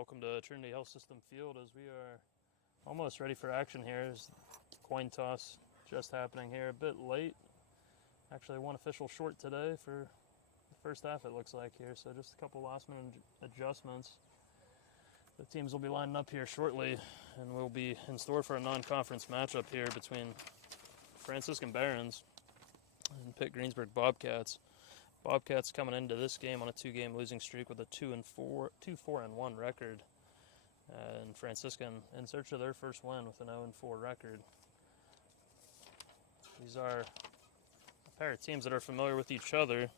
Welcome to Trinity Health System Field as we are almost ready for action here. There's coin toss just happening here, a bit late. Actually, one official short today for the first half, it looks like here, so just a couple last minute adjustments. The teams will be lining up here shortly, and we'll be in store for a non-conference matchup here between Franciscan Barons and Pitt Greensberg Bobcats. Bobcats coming into this game on a 2-game losing streak with a 2-4-1 record, and Franciscan in search of their first win with an 0-4 record. These are a pair of teams that are familiar with each other,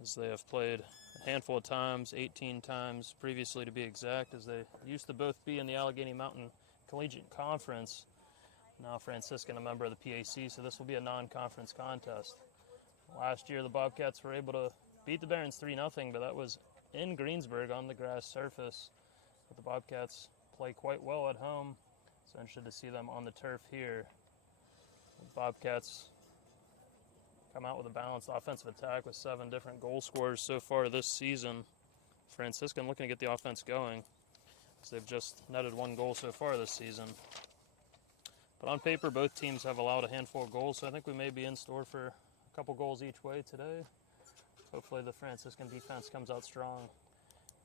as they have played a handful of times, 18 times previously to be exact, as they used to both be in the Allegheny Mountain Collegiate Conference. Now Franciscan a member of the PAC, so this will be a non-conference contest. Last year, the Bobcats were able to beat the Barons 3-0, but that was in Greensberg on the grass surface. But the Bobcats play quite well at home, so interested to see them on the turf here. The Bobcats come out with a balanced offensive attack with 7 different goal scorers so far this season. Franciscan looking to get the offense going, as they've just netted 1 goal so far this season. But on paper, both teams have allowed a handful of goals, so I think we may be in store for couple goals each way today. Hopefully the Franciscan defense comes out strong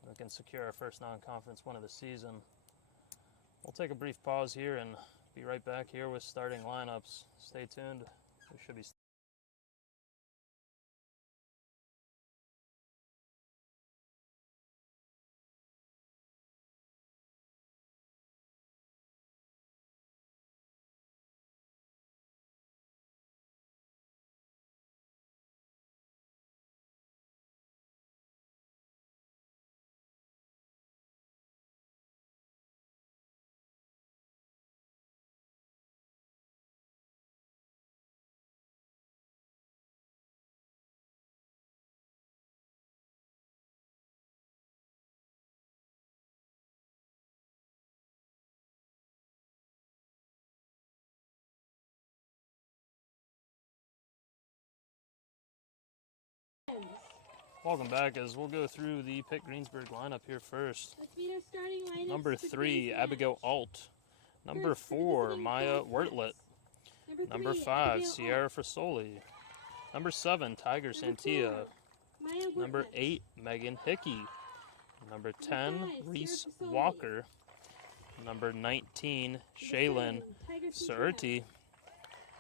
and we can secure our first non-conference win of the season. We'll take a brief pause here and be right back here with starting lineups. Stay tuned. We should be welcome back as we'll go through the Pitt Greensberg lineup here first. Number 3, Abigail Alt. Number 4, Maya Wertlet. Number 5, Sierra Frisoli. Number 7, Tiger Santia. Number 8, Megan Hickey. Number 10, Reese Walker. Number 19, Shaylin Certi.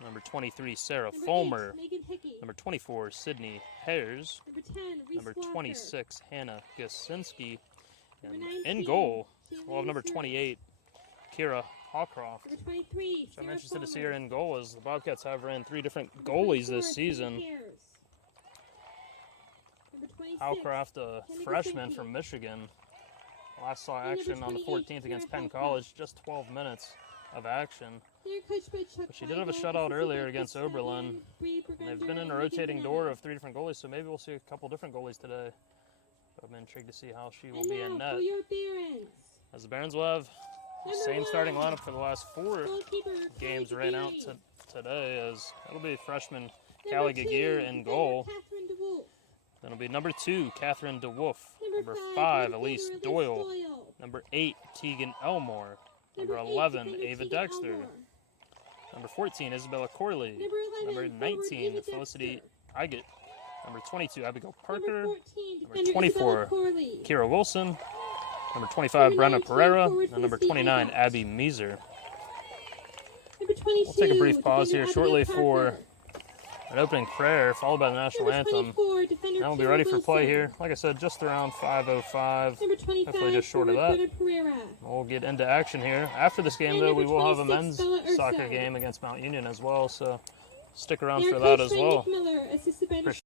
Number 23, Sarah Fulmer. Number 24, Sydney Hares. Number 26, Hannah Gasinski. And in goal, we'll have number 28, Kira Hawcroft. So I'm interested to see her in goal, as the Bobcats have ran 3 different goalies this season. Hawcroft, a freshman from Michigan. Last saw action on the 14th against Penn College, just 12 minutes of action. But she did have a shutout earlier against Oberlin. And they've been in a rotating door of 3 different goalies, so maybe we'll see a couple different goalies today. But I'm intrigued to see how she will be in net. As the Barons will have the same starting lineup for the last 4 games ran out today, as it'll be freshman Callie Giguere in goal. Then it'll be number 2, Catherine DeWolf. Number 5, Elise Doyle. Number 8, Tegan Elmore. Number 11, Ava Dexter. Number 14, Isabella Corley. Number 19, Felicity Igett. Number 22, Abigail Parker. Number 24, Kira Wilson. Number 25, Brenna Pereira. And number 29, Abby Meeser. We'll take a brief pause here shortly for an opening prayer, followed by the national anthem. Then we'll be ready for play here. Like I said, just around 5:05, hopefully just short of that. We'll get into action here. After this game, though, we will have a men's soccer game against Mount Union as well, so stick around for that as well. Appreciate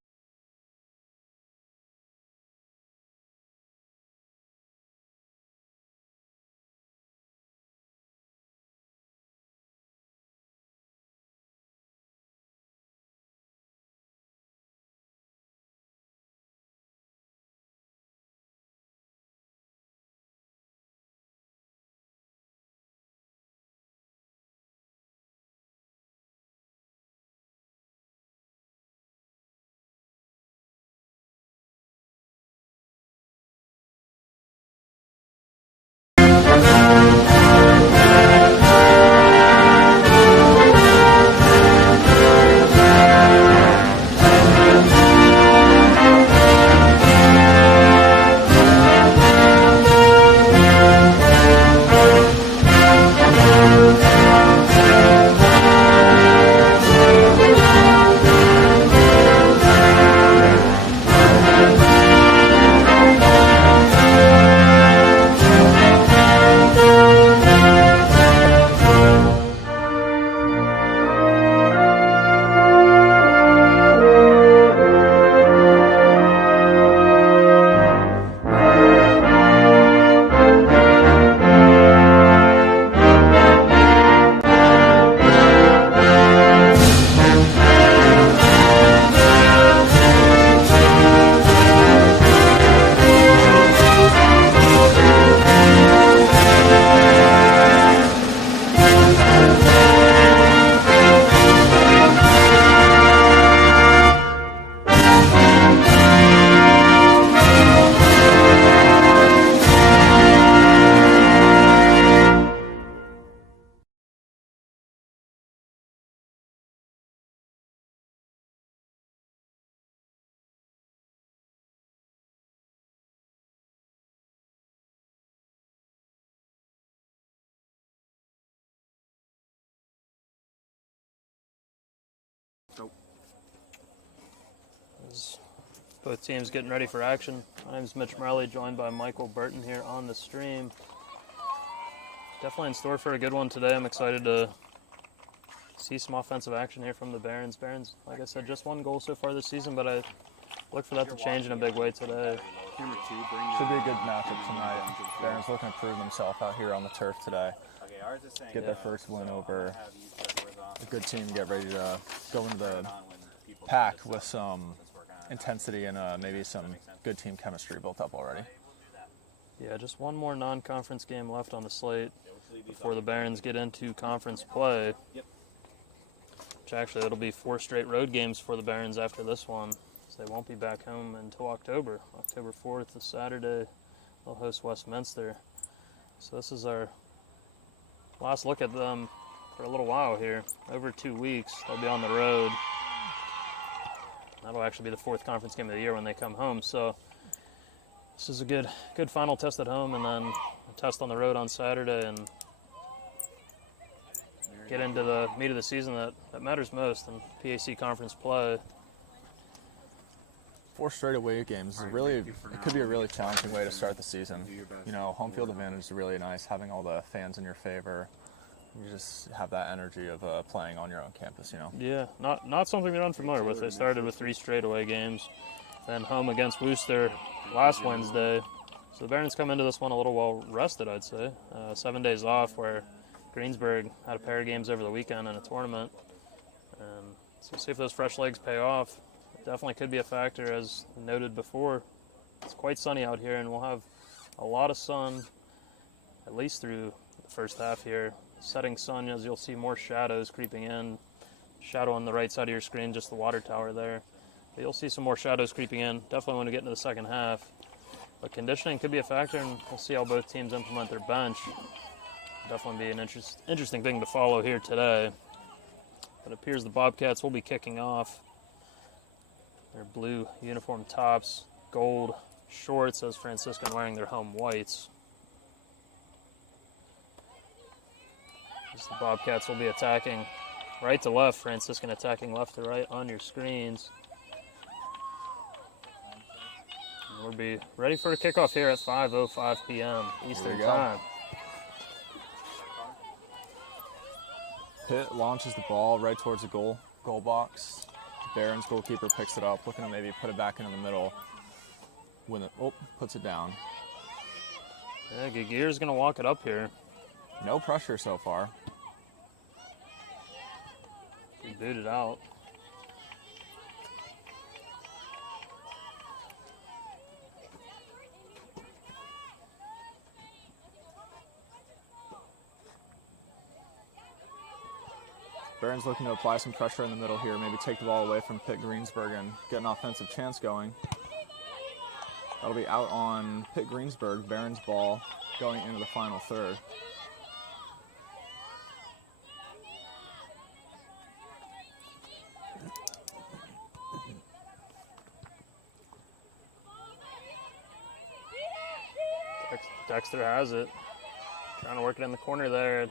Both teams getting ready for action. My name is Mitch Morelli, joined by Michael Burton here on the stream. Definitely in store for a good one today. I'm excited to see some offensive action here from the Barons. Barons, like I said, just one goal so far this season, but I look for that to change in a big way today. Should be a good matchup tonight. Barons looking to prove themselves out here on the turf today. Get their first win over a good team, get ready to go into the pack with some intensity and maybe some good team chemistry built up already. Yeah, just one more non-conference game left on the slate before the Barons get into conference play. Which actually, it'll be 4 straight road games for the Barons after this one. So they won't be back home until October. October 4th, the Saturday, they'll host Westminster. So this is our last look at them for a little while here. Over 2 weeks, they'll be on the road. That'll actually be the 4th conference game of the year when they come home. So this is a good final test at home, and then a test on the road on Saturday, and get into the meat of the season that matters most in PAC conference play. 4 straight away games is it could be a really challenging way to start the season. You know, home field advantage is really nice, having all the fans in your favor. You just have that energy of playing on your own campus, you know. Yeah, not something they're unfamiliar with. They started with 3 straight away games, then home against Worcester last Wednesday. So the Barons come into this one a little well rested, I'd say. 7 days off, where Greensberg had a pair of games over the weekend in a tournament. So we'll see if those fresh legs pay off. It definitely could be a factor, as noted before. It's quite sunny out here, and we'll have a lot of sun, at least through the first half here. Setting sun, as you'll see more shadows creeping in. Shadow on the right side of your screen, just the water tower there. But you'll see some more shadows creeping in, definitely when we get into the second half. But conditioning could be a factor, and we'll see how both teams implement their bench. Definitely be an interesting thing to follow here today. But it appears the Bobcats will be kicking off. Their blue uniform tops, gold shorts, as Franciscan wearing their home whites. As the Bobcats will be attacking right to left, Franciscan attacking left to right on your screens. And we'll be ready for a kickoff here at 5:05 p.m. Eastern Time. Pitt launches the ball right towards the goal box. Barons goalkeeper picks it up, looking to maybe put it back into the middle. Puts it down. Yeah, Giguere's going to walk it up here. No pressure so far. He booted out. Barons looking to apply some pressure in the middle here, maybe take the ball away from Pitt Greensberg and get an offensive chance going. That'll be out on Pitt Greensberg. Barons ball going into the final third. Dexter has it. Trying to work it in the corner there.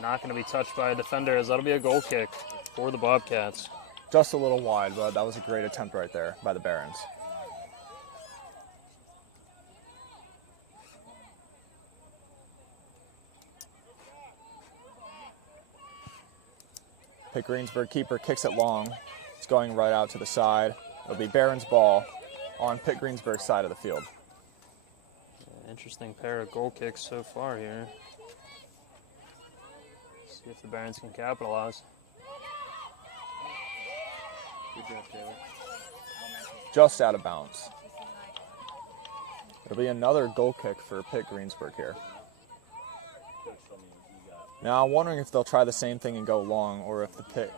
Not going to be touched by a defender, as that'll be a goal kick for the Bobcats. Just a little wide, but that was a great attempt right there by the Barons. Pitt Greensberg keeper kicks it long. It's going right out to the side. It'll be Barons ball on Pitt Greensberg's side of the field. Interesting pair of goal kicks so far here. See if the Barons can capitalize. Good job, Taylor. Just out of bounds. It'll be another goal kick for Pitt Greensberg here. Now I'm wondering if they'll try the same thing and go long, or if the Pitt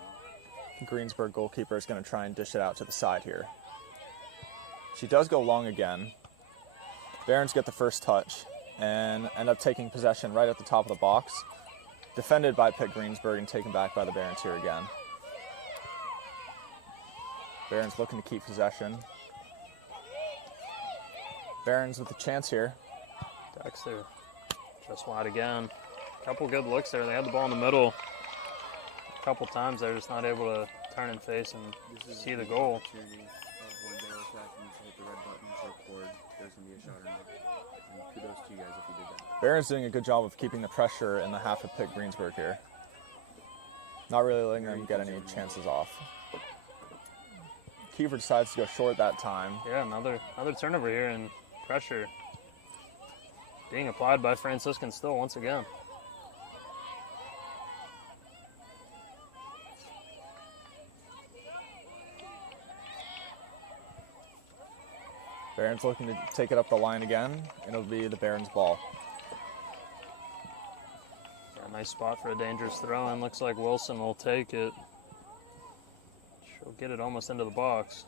Greensberg goalkeeper is going to try and dish it out to the side here. She does go long again. Barons get the first touch and end up taking possession right at the top of the box. Defended by Pitt Greensberg and taken back by the Barons here again. Barons looking to keep possession. Barons with the chance here. Dexter just wide again. A couple good looks there. They had the ball in the middle a couple times. They're just not able to turn and face and see the goal. when they were attacking to hit the red button to record there's going to be a shot or not. And kudos to you guys if you did that. Barron's doing a good job of keeping the pressure in the half of Pitt Greensberg here. Not really letting them get any chances off. Kiefer decides to go short that time. Yeah, another turnover here and pressure being applied by Franciscan still once again. Barron's looking to take it up the line again, and it'll be the Barron's ball. Yeah, nice spot for a dangerous throw in. Looks like Wilson will take it. She'll get it almost into the box.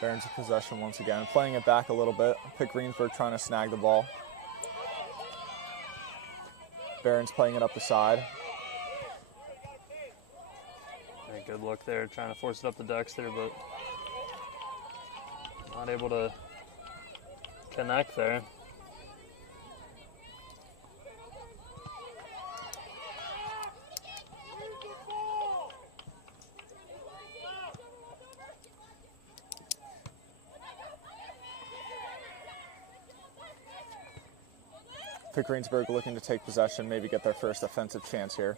Barron's in possession once again, playing it back a little bit. Pitt Greensberg trying to snag the ball. Barron's playing it up the side. Yeah, good look there, trying to force it up to Dexter, but not able to connect there. Pitt Greensberg looking to take possession, maybe get their first offensive chance here.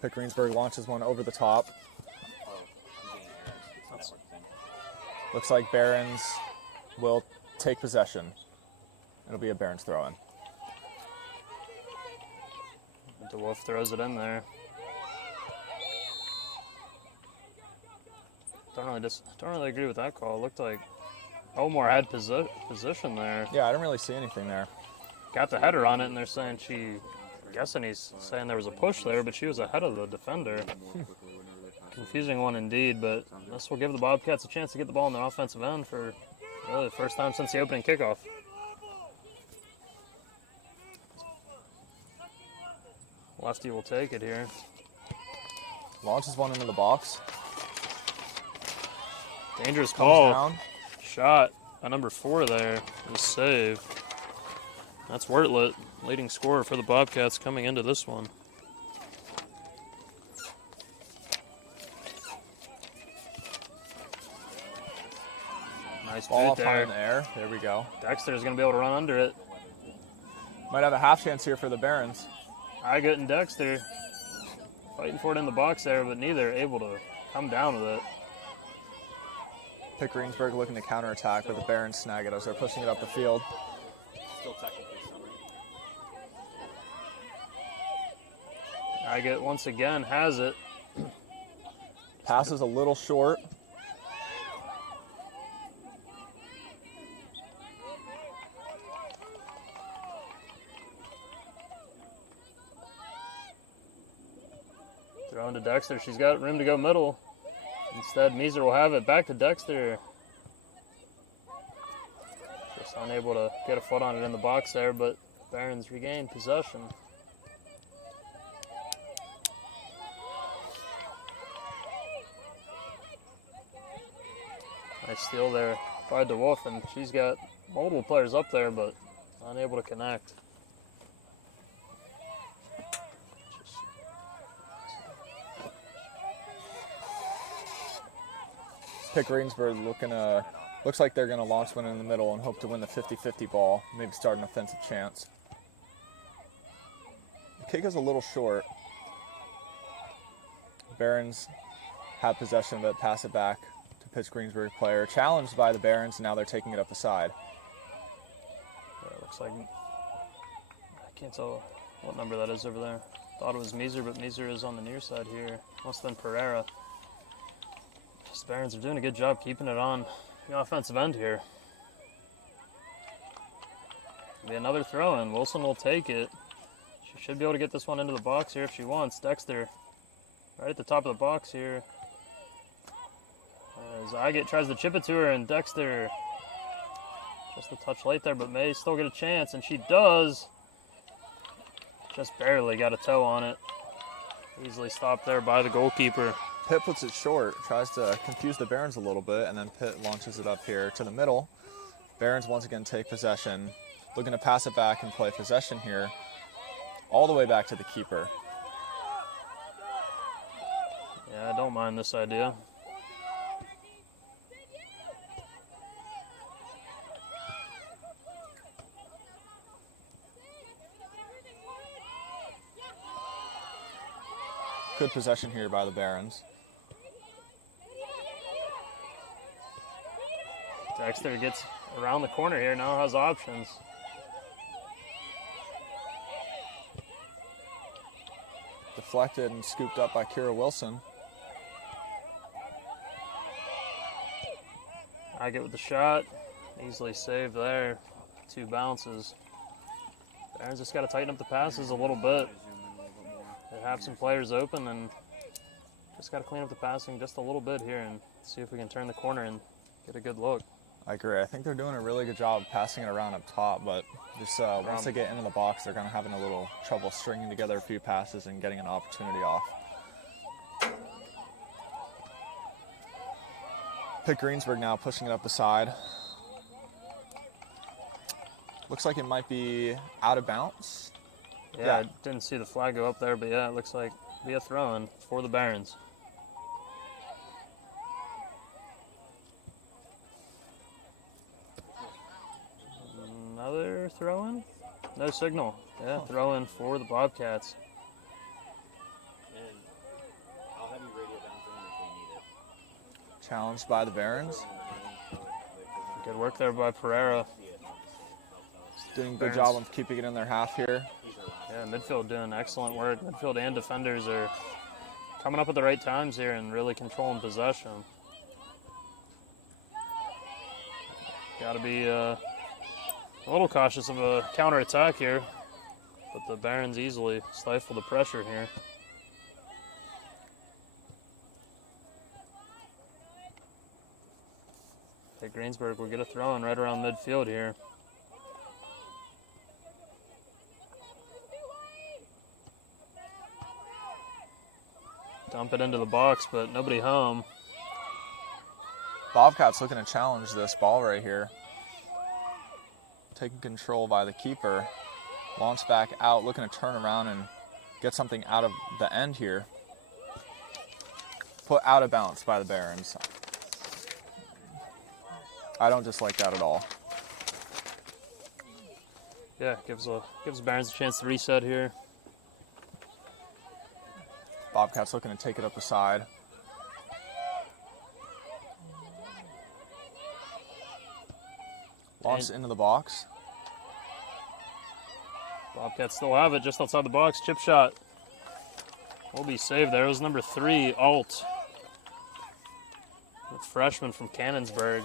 Pitt Greensberg launches one over the top. Looks like Barron's will take possession. It'll be a Barron's throw-in. DeWolf throws it in there. Don't really agree with that call. It looked like Omar had position there. Yeah, I didn't really see anything there. Got the header on it, and they're saying I'm guessing he's saying there was a push there, but she was ahead of the defender. Confusing one indeed, but this will give the Bobcats a chance to get the ball in their offensive end for really the first time since the opening kickoff. Lefty will take it here. Launches one into the box. Dangerous Comes call. down. Shot by number 4 there. The save. That's Wertlet, leading scorer for the Bobcats coming into this one. Nice Ball boot up high there. in the air. There we go. Dexter's going to be able to run under it. Might have a half chance here for the Barons. Igut and Dexter fighting for it in the box there, but neither able to come down with it. Pitt Greensberg looking to counterattack, but the Barons snag it as they're pushing it up the field. Still technically summer. Igut once again has it. Passes a little short. Throwing to Dexter. She's got room to go middle. Instead, Meeser will have it back to Dexter. Just unable to get a foot on it in the box there, but Barons regained possession. Nice steal there by DeWolf, and she's got multiple players up there, but unable to connect. Pitt Greensberg looks like they're going to launch one in the middle and hope to win the 50-50 ball, maybe start an offensive chance. The kick is a little short. Barons have possession of it, pass it back to Pitt Greensberg player. Challenged by the Barons, and now they're taking it up the side. It looks like, I can't tell what number that is over there. Thought it was Meeser, but Meeser is on the near side here. Must have been Pereira. The Barons are doing a good job keeping it on the offensive end here. Be another throw in. Wilson will take it. She should be able to get this one into the box here if she wants. Dexter right at the top of the box here. As Igut tries to chip it to her, and Dexter just a touch late there, but may still get a chance, and she does. Just barely got a toe on it. Easily stopped there by the goalkeeper. Pitt puts it short, tries to confuse the Barons a little bit, and then Pitt launches it up here to the middle. Barons once again take possession, looking to pass it back and play possession here. all the way back to the keeper. Yeah, I don't mind this idea. Good possession here by the Barons. Dexter gets around the corner here, now has options. Deflected and scooped up by Kira Wilson. I get with the shot. Easily saved there. 2 bounces. Barons just got to tighten up the passes a little bit. They have some players open and just got to clean up the passing just a little bit here and see if we can turn the corner and get a good look. I agree. I think they're doing a really good job of passing it around up top, but just once they get into the box, they're going to having a little trouble stringing together a few passes and getting an opportunity off. Pitt Greensberg now pushing it up the side. Looks like it might be out of bounds. Yeah, I didn't see the flag go up there, but yeah, it looks like be a throw-in for the Barons. Another throw-in? No signal. Yeah, throw-in for the Bobcats. And I'll have you radio down for him if we need it. Challenged by the Barons. Good work there by Pereira. Doing a good job of keeping it in their half here. Yeah, midfield doing excellent work. Midfield and defenders are coming up at the right times here and really controlling possession. Got to be a little cautious of a counterattack here, but the Barons easily stifle the pressure here. Okay, Greensberg will get a throw in right around midfield here. Dump it into the box, but nobody home. Bobcats looking to challenge this ball right here. Taking control by the keeper. Launch back out, looking to turn around and get something out of the end here. Put out of bounds by the Barons. I don't dislike that at all. Yeah, gives Barons a chance to reset here. Bobcats looking to take it up the side. Launched into the box. Bobcats still have it just outside the box. Chip shot will be saved there. It was number 3, Alt. The freshman from Cannonsburg.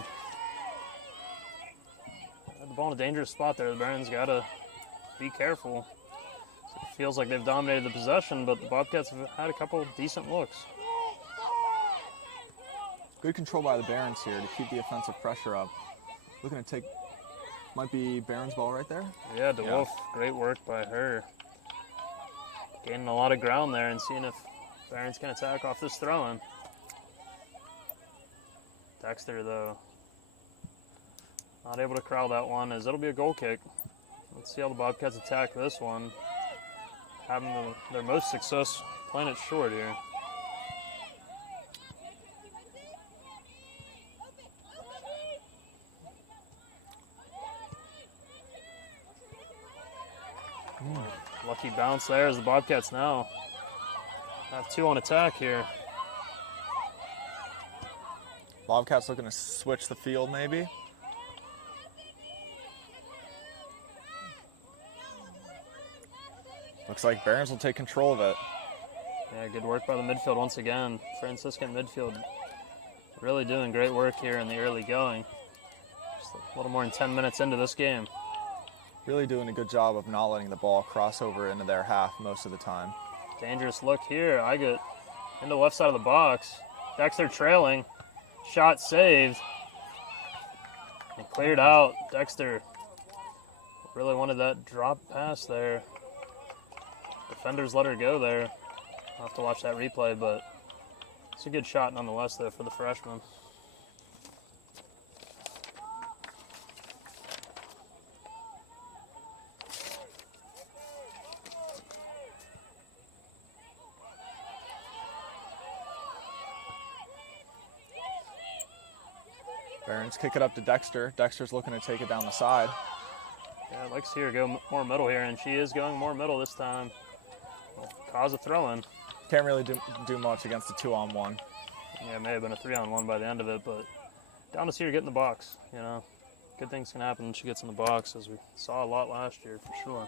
Had the ball in a dangerous spot there. The Barons got to be careful. It feels like they've dominated the possession, but the Bobcats have had a couple decent looks. Good control by the Barons here to keep the offensive pressure up. Looking to take, might be Barons' ball right there? Yeah, DeWolf, great work by her. Gaining a lot of ground there and seeing if Barons can attack off this throw-in. Dexter, though, not able to corral that one as it'll be a goal kick. Let's see how the Bobcats attack this one. Having their most success playing it short here. Lucky bounce there as the Bobcats now have 2 on attack here. Bobcats looking to switch the field maybe. Looks like Barons will take control of it. Yeah, good work by the midfield once again. Franciscan midfield really doing great work here in the early going. Just a little more than 10 minutes into this game. Really doing a good job of not letting the ball cross over into their half most of the time. Dangerous look here. I get into the left side of the box. Dexter trailing. Shot saved. And cleared out. Dexter really wanted that drop pass there. Defenders let her go there. I'll have to watch that replay, but it's a good shot nonetheless, though, for the freshman. Barons kick it up to Dexter. Dexter's looking to take it down the side. Yeah, I'd like to see her go more middle here, and she is going more middle this time. Will cause a throw-in. Can't really do much against a 2-on-1. Yeah, it may have been a 3-on-1 by the end of it, but down to see her get in the box, you know. Good things can happen when she gets in the box, as we saw a lot last year, for sure.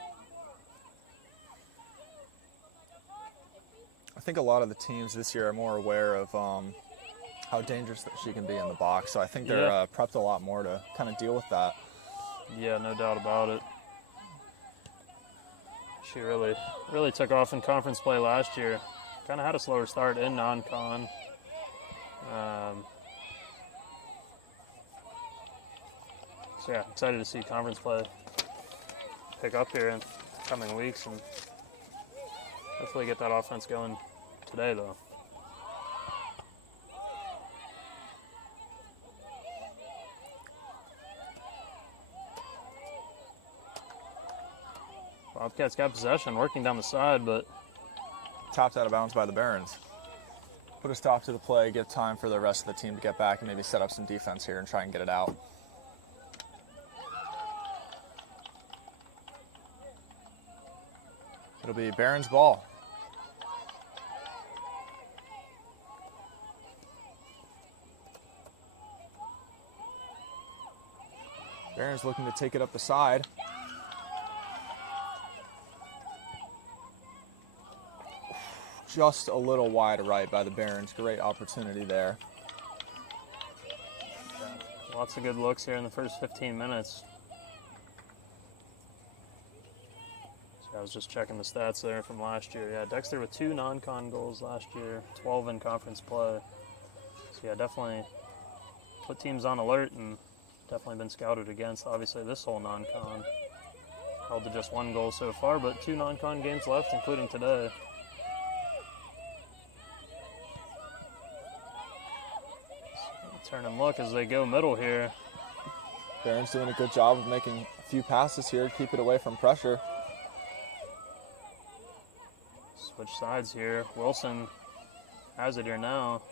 I think a lot of the teams this year are more aware of how dangerous that she can be in the box, so I think they're prepped a lot more to kind of deal with that. Yeah, no doubt about it. She really took off in conference play last year. Kind of had a slower start in non-con. So yeah, excited to see conference play pick up here in coming weeks and hopefully get that offense going today, though. Bobcats got possession, working down the side, but Topped out of bounds by the Barons. Put a stop to the play, give time for the rest of the team to get back and maybe set up some defense here and try and get it out. It'll be Barons' ball. Barons looking to take it up the side. Just a little wide right by the Barons. Great opportunity there. lots of good looks here in the first 15 minutes. So I was just checking the stats there from last year. Yeah, Dexter with 2 non-con goals last year, 12 in conference play. So yeah, definitely put teams on alert and definitely been scouted against. Obviously this whole non-con held to just 1 goal so far, but 2 non-con games left, including today. Turn and look as they go middle here. Barron's doing a good job of making a few passes here to keep it away from pressure. Switch sides here. Wilson has it here now.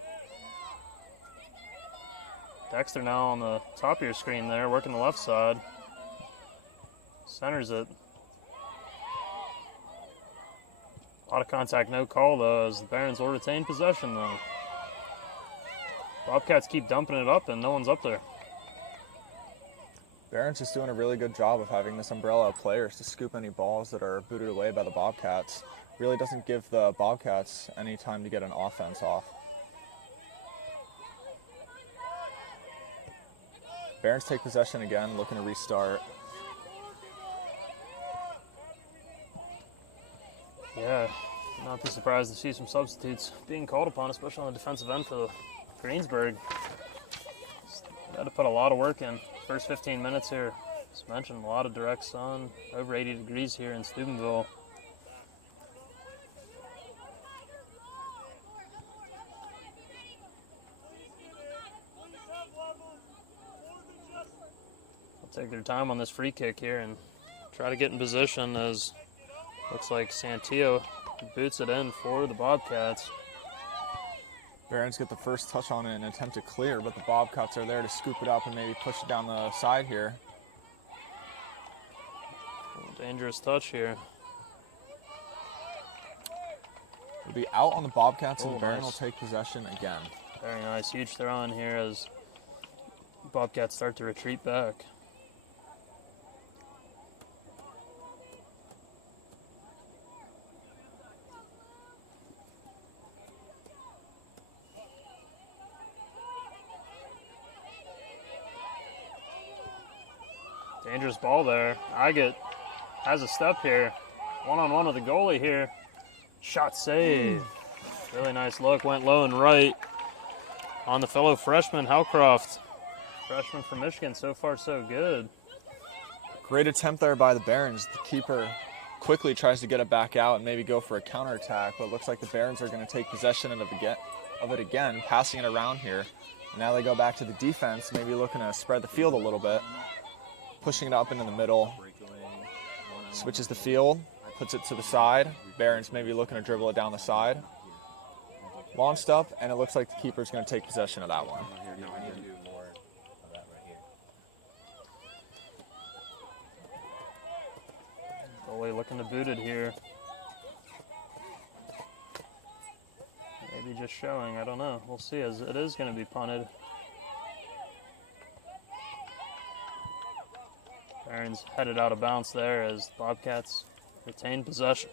Dexter now on the top of your screen there, working the left side. Centers it. A lot of contact, no call though, as the Barons will retain possession though. Bobcats keep dumping it up and no one's up there. Barron's just doing a really good job of having this umbrella of players to scoop any balls that are booted away by the Bobcats. Really doesn't give the Bobcats any time to get an offense off. Barons take possession again, looking to restart. Yeah, not be surprised to see some substitutes being called upon, especially on the defensive end for the Greensberg. Had to put a lot of work in. First 15 minutes here. As mentioned, a lot of direct sun, over 80 degrees here in Steubenville. They'll take their time on this free kick here and try to get in position, as looks like Santillo boots it in for the Bobcats. Barons get the first touch on it and attempt to clear, but the Bobcats are there to scoop it up and maybe push it down the side here. Dangerous touch here. It'll be out on the Bobcats, and Oh, the Barons nice. will take possession again. Very nice. Huge throw in here as Bobcats start to retreat back. Dangerous ball there. Agate has a step here. One-on-one with the goalie here. Shot save. Really nice look. Went low and right on the fellow freshman, Howcroft. Freshman from Michigan. So far, so good. Great attempt there by the Barons. The keeper quickly tries to get it back out and maybe go for a counterattack, but it looks like the Barons are going to take possession of it again, passing it around here. Now they go back to the defense, maybe looking to spread the field a little bit. Pushing it up into the middle, switches the field, puts it to the side. Barons maybe looking to dribble it down the side. Launched up, and it looks like the keeper's going to take possession of that one. Goalie looking to boot it here. Maybe just showing, I don't know. We'll see, as it is going to be punted. Barons headed out of bounds there as Bobcats retain possession.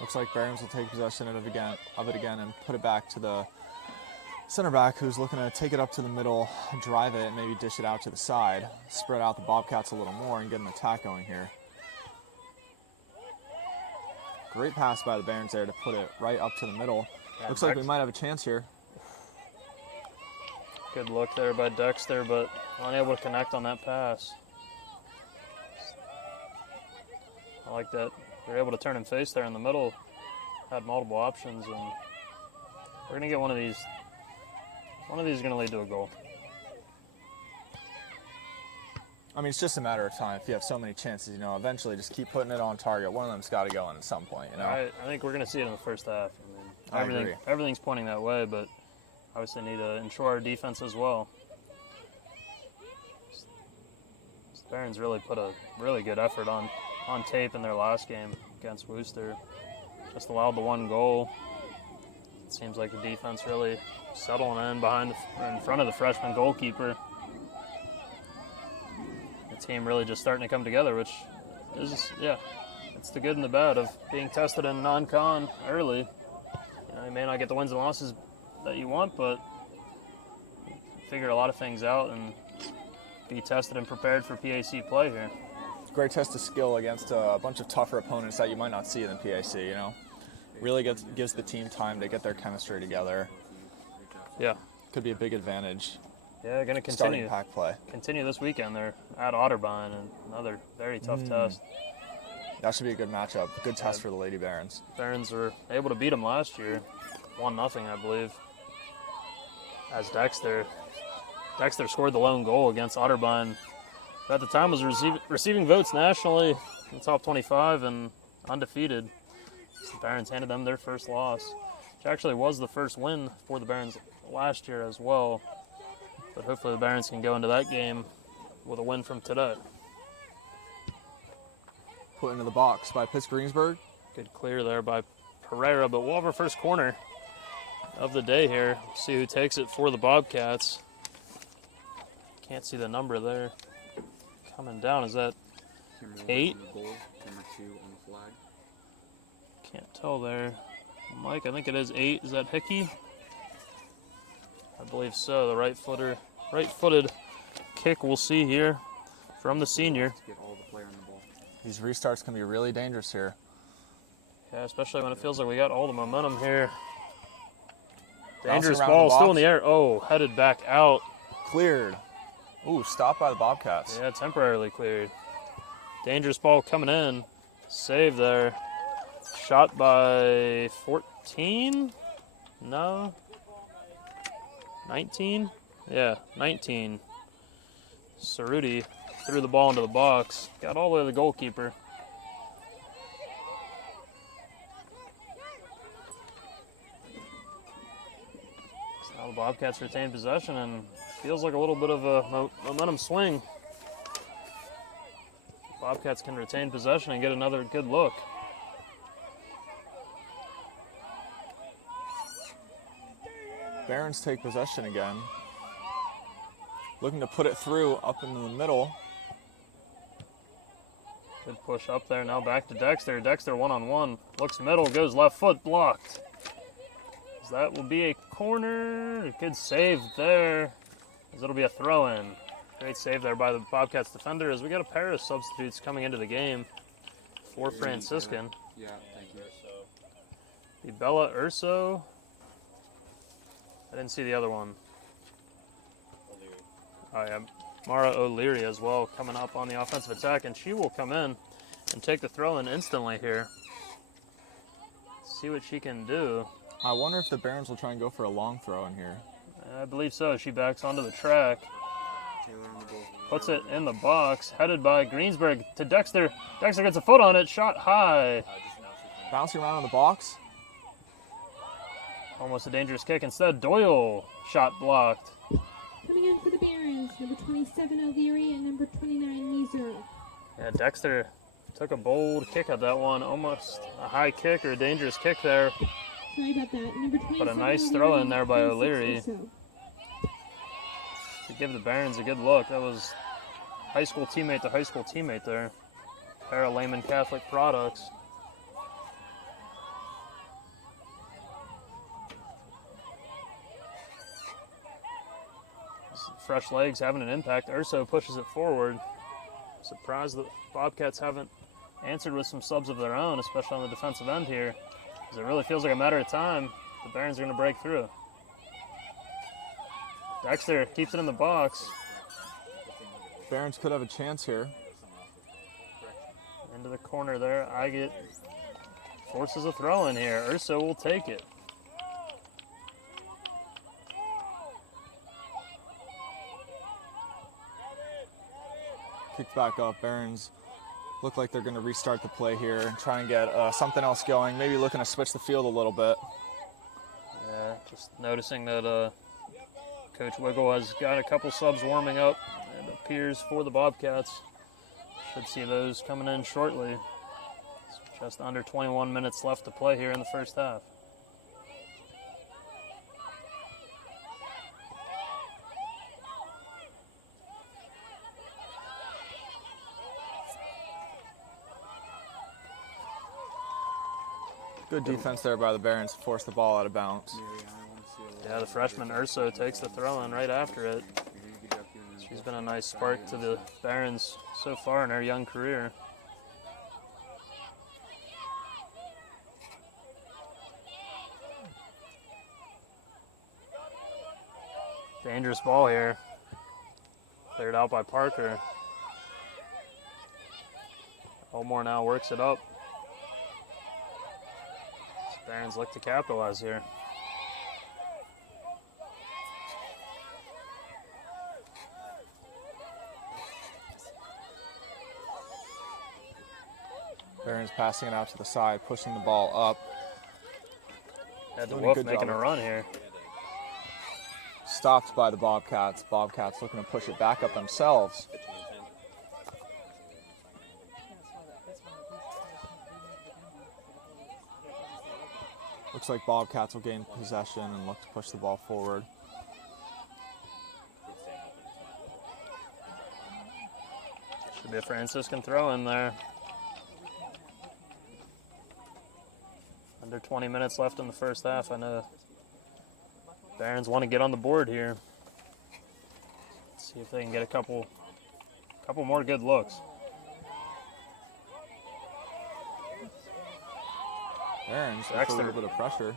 Looks like Barons will take possession of it again and put it back to the center back, who's looking to take it up to the middle, drive it, and maybe dish it out to the side, spread out the Bobcats a little more and get an attack going here. Great pass by the Barons there to put it right up to the middle. Yeah, looks like we might have a chance here. Good look there by Dexter, but unable to connect on that pass. I like that. They're able to turn and face there in the middle. Had multiple options, and we're going to get one of these. One of these is going to lead to a goal. I mean, it's just a matter of time. If you have so many chances, you know, eventually just keep putting it on target. One of them's got to go in at some point, you know. I think we're going to see it in the first half. I agree. Everything's pointing that way, but obviously need to ensure our defense as well. The Barons really put a really good effort on tape in their last game against Worcester. Just allowed the one goal. It seems like the defense really settling in front of the freshman goalkeeper. The team really just starting to come together, which is, yeah, it's the good and the bad of being tested in non-con early. You know, you may not get the wins and losses that you want, but figure a lot of things out and be tested and prepared for PAC play here. Great test of skill against a bunch of tougher opponents that you might not see in the PAC, you know. Really gives the team time to get their chemistry together. Yeah. Could be a big advantage. Yeah, going to continue. Starting pack play. Continue this weekend. They're at Otterbein, and another very tough test. That should be a good matchup. Good test for the Lady Barons. Barons were able to beat them last year. 1-0, I believe. As Dexter scored the lone goal against Otterbein. Who at the time was receiving votes nationally in the top 25 and undefeated. The Barons handed them their first loss, which actually was the first win for the Barons last year as well. But hopefully the Barons can go into that game with a win from today. Put into the box by Pitt Greensberg. Good clear there by Pereira, but we'll have our first corner of the day here. See who takes it for the Bobcats. Can't see the number there. Coming down, is that Kate? Number 2 on the flag. Can't tell there. Mike, I think it is 8. Is that Hickey? I believe so. The right-footed kick we'll see here from the senior. Get all the player on the ball. These restarts can be really dangerous here. Yeah, especially when it feels like we got all the momentum here. Bouncing Dangerous around ball, the still in the box. air. Oh, headed back out. Cleared. Ooh, stopped by the Bobcats. Yeah, temporarily cleared. Dangerous ball coming in. Save there. Shot by 14? No. 19? Yeah, 19. Cerruti threw the ball into the box. Got all the way to the goalkeeper. So now the Bobcats retain possession and feels like a little bit of a momentum swing. Bobcats can retain possession and get another good look. Barons take possession again. Looking to put it through up into the middle. Good push up there. Now back to Dexter. Dexter one-on-one. Looks middle, goes left foot, blocked. So that will be a corner. Good save there, as it'll be a throw-in. Great save there by the Bobcats defender, as we got a pair of substitutes coming into the game for Franciscan. Yeah, thank you. Be Bella Urso. I didn't see the other one. Oh yeah, Mara O'Leary as well coming up on the offensive attack, and she will come in and take the throw-in instantly here. See what she can do. I wonder if the Barons will try and go for a long throw in here. I believe so. She backs onto the track. Taylor on the goal. Puts it in the box, headed by Greensberg to Dexter. Dexter gets a foot on it, shot high. Bouncing around in the box. Almost a dangerous kick. Instead, Doyle shot blocked. Coming in for the Barons, number 27, O'Leary, and number 29, Meeser. Yeah, Dexter took a bold kick at that one. Almost a high kick or a dangerous kick there. Sorry about that. Number 27, But a nice O'Leary, throw in there by 26 O'Leary. or so. To give the Barons a good look. That was high school teammate to high school teammate there. Pair of Lehman Catholic products. Fresh legs having an impact. Urso pushes it forward. Surprised that Bobcats haven't answered with some subs of their own, especially on the defensive end here, because it really feels like a matter of time. The Barons are going to break through. Dexter keeps it in the box. Barons could have a chance here. Into the corner there. Igett forces a throw in here. Urso will take it. Kicked back up. Barons look like they're going to restart the play here and try and get something else going. Maybe looking to switch the field a little bit. Yeah, just noticing that Coach Wiggle has got a couple subs warming up, it appears, for the Bobcats. Should see those coming in shortly. It's just under 21 minutes left to play here in the first half. Good defense there by the Barons to force the ball out of bounds. Yeah, the freshman Urso takes the throw in right after it. She's been a nice spark to the Barons so far in her young career. Dangerous ball here. Cleared out by Parker. Elmore now works it up. Barons look to capitalize here. Barons passing it out to the side, pushing the ball up. Had Doing a DeWolf good making job. a run here. Stopped by the Bobcats. Bobcats looking to push it back up themselves. Looks like Bobcats will gain possession and look to push the ball forward. Should be a Franciscan throw in there. Under 20 minutes left in the first half. I know Barons want to get on the board here. Let's see if they can get a couple more good looks. Barons with a little bit of pressure.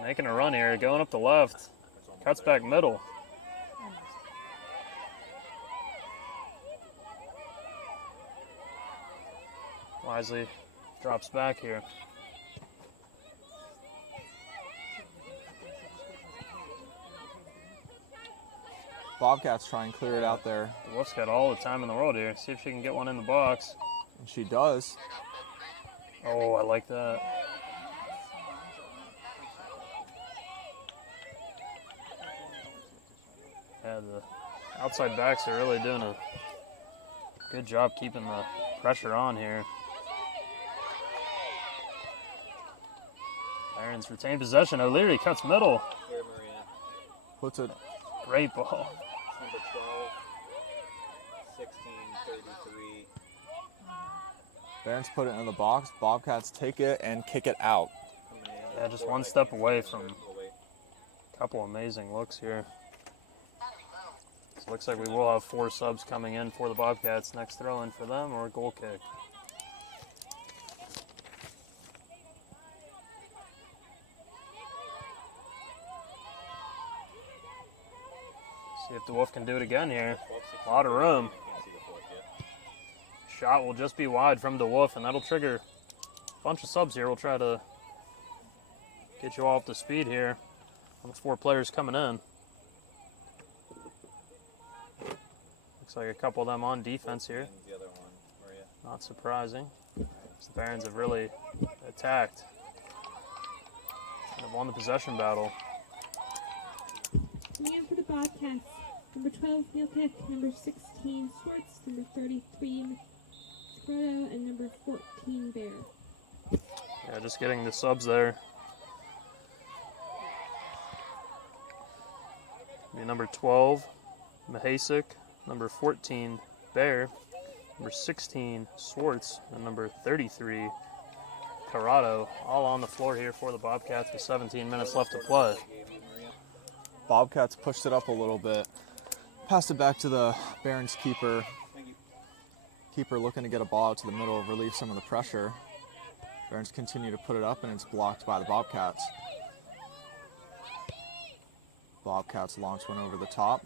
Making a run here, going up the left. Cuts back middle. Wisely drops back here. Bobcats try and clear it out there. Wolf's got all the time in the world here. See if she can get one in the box. And she does. Oh, I like that. Yeah, the outside backs are really doing a good job keeping the pressure on here. Barons retain possession. O'Leary cuts middle. Puts it. Great ball. Number 12, 1633. Barons put it in the box. Bobcats take it and kick it out. Yeah, just one step away from a couple amazing looks here. So looks like we will have 4 subs coming in for the Bobcats. Next throw in for them or a goal kick. See if DeWolf can do it again here. A lot of room. Shot will just be wide from DeWolf, and that'll trigger a bunch of subs here. We'll try to get you all up to speed here on the 4 players coming in. Looks like a couple of them on defense here. Not surprising. The Barons have really attacked Have won the possession battle. Coming in for the Bobcats, number 12, Neil Pick, number 16, Swartz, number 33, Scroto, and number 14, Bear. Yeah, just getting the subs there. Number 12, Mahasik, number 14, Bear, number 16, Swartz, and number 33, Corrado, all on the floor here for the Bobcats with 17 minutes left to play. Bobcats pushed it up a little bit. Passed it back to the Barons keeper. Keeper looking to get a ball out to the middle, relieve some of the pressure. Barons continue to put it up, and it's blocked by the Bobcats. Bobcats launch one over the top,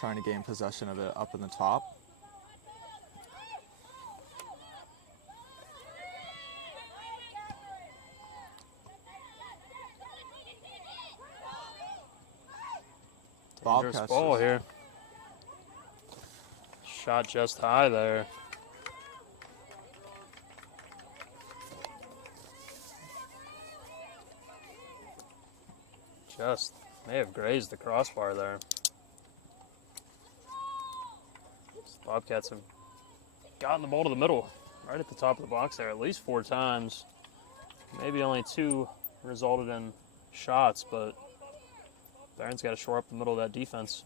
trying to gain possession of it up in the top. Dangerous Bobcats ball here. Shot just high there. Just may have grazed the crossbar there. Bobcats have gotten the ball to the middle, right at the top of the box there, at least 4 times. Maybe only 2 resulted in shots, but Barron's got to shore up the middle of that defense.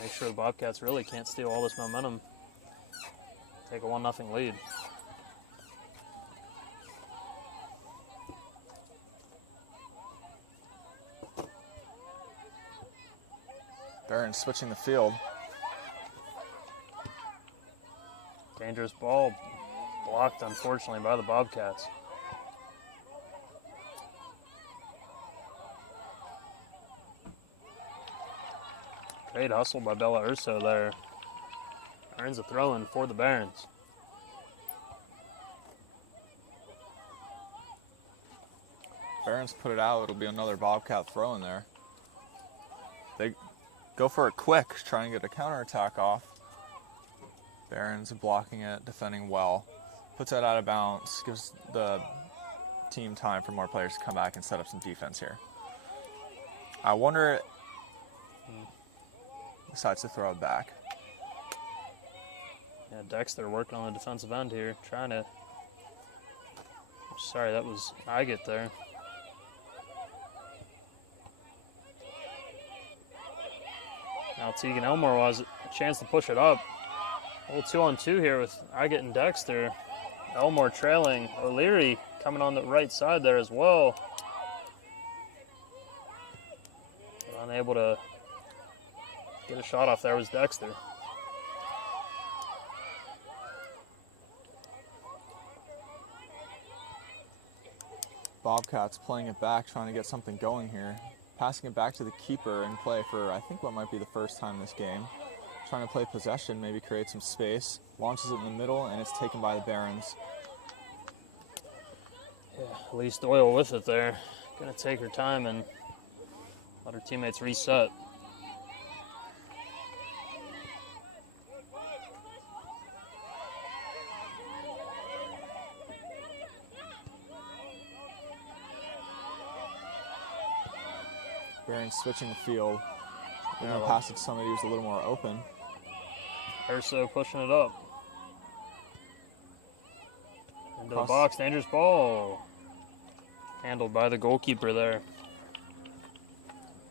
Make sure the Bobcats really can't steal all this momentum. Take a 1-0 lead. Barron switching the field. Dangerous ball blocked, unfortunately, by the Bobcats. Great hustle by Bella Urso there. Earns a throw-in for the Barons. Barons put it out. It'll be another Bobcat throw in there. They go for it quick, trying to get a counterattack off. Barons blocking it, defending well. Puts that out of bounds, gives the team time for more players to come back and set up some defense here. I wonder, decides to throw it back. Yeah, Dexter working on the defensive end here, trying to... Sorry, that was Igett there. Now Tegan Elmore has a chance to push it up. A little 2-on-2 here with Igett and Dexter. Elmore trailing. O'Leary coming on the right side there as well. But unable to get a shot off there was Dexter. Bobcats playing it back, trying to get something going here. Passing it back to the keeper in play for, I think, what might be the first time this game. Trying to play possession, maybe create some space. Launches it in the middle, and it's taken by the Barons. Yeah, at least Doyle with it there. Gonna take her time and let her teammates reset. Barons switching the field. They're Yeah, going to well, pass it to somebody who's a little more open. Urso pushing it up. Into the Cross. box, dangerous ball. Handled by the goalkeeper there.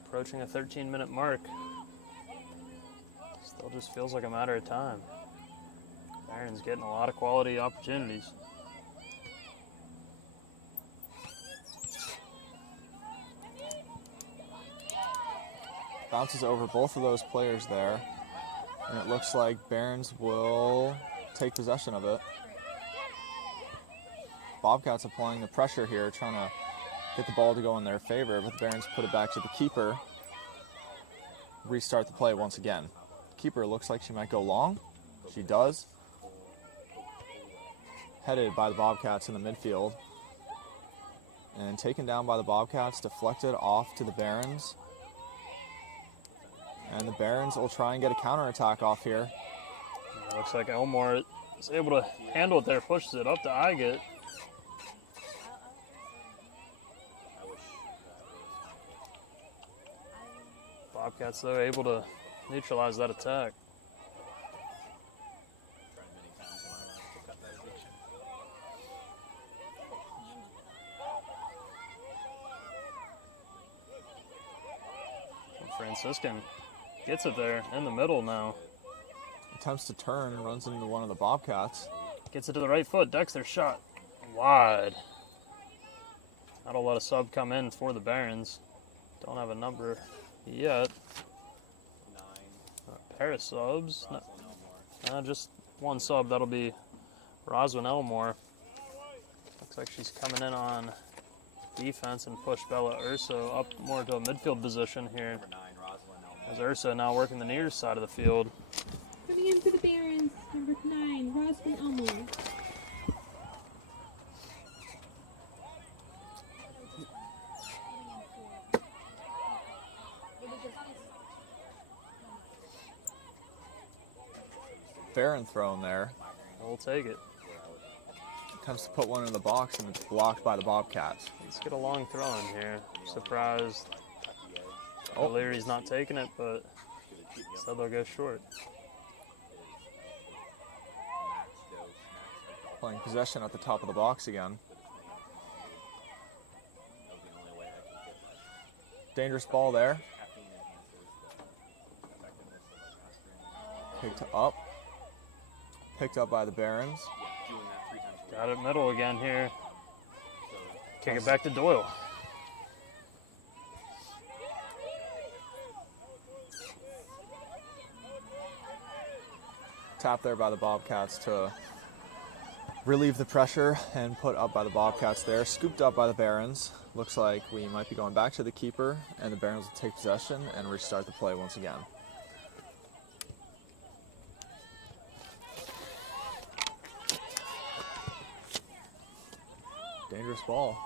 Approaching a 13-minute mark. Still just feels like a matter of time. Barron's getting a lot of quality opportunities. Bounces over both of those players there. And it looks like Barons will take possession of it. Bobcats applying the pressure here, trying to get the ball to go in their favor, but the Barons put it back to the keeper. Restart the play once again. Keeper looks like she might go long. She does. Headed by the Bobcats in the midfield. And taken down by the Bobcats, deflected off to the Barons. And the Barons will try and get a counterattack off here. Looks like Elmore is able to handle it there, pushes it up to Igett. Bobcats, though, able to neutralize that attack. And Franciscan gets it there in the middle now. Attempts to turn, runs into one of the Bobcats. Gets it to the right foot. Dexter shot wide. That'll let a sub come in for the Barons. Don't have a number yet. A pair of subs. No, just one sub. That'll be Roswin Elmore. Looks like she's coming in on defense and push Bella Urso up more to a midfield position here. As Urso now working the near side of the field. Coming in for the Barons, number 9, Roswin Elmore. Baron thrown there. We'll take it. Attempts to put one in the box and it's blocked by the Bobcats. Let's get a long throw in here. Surprised Oh. O'Leary's not taking it, but so they'll go short. Playing possession at the top of the box again. Dangerous ball there. Picked up. Picked up by the Barons. Got it middle again here. Kick it back to Doyle. Tap there by the Bobcats to relieve the pressure and put up by the Bobcats there. Scooped up by the Barons. Looks like we might be going back to the keeper and the Barons will take possession and restart the play once again. Dangerous ball.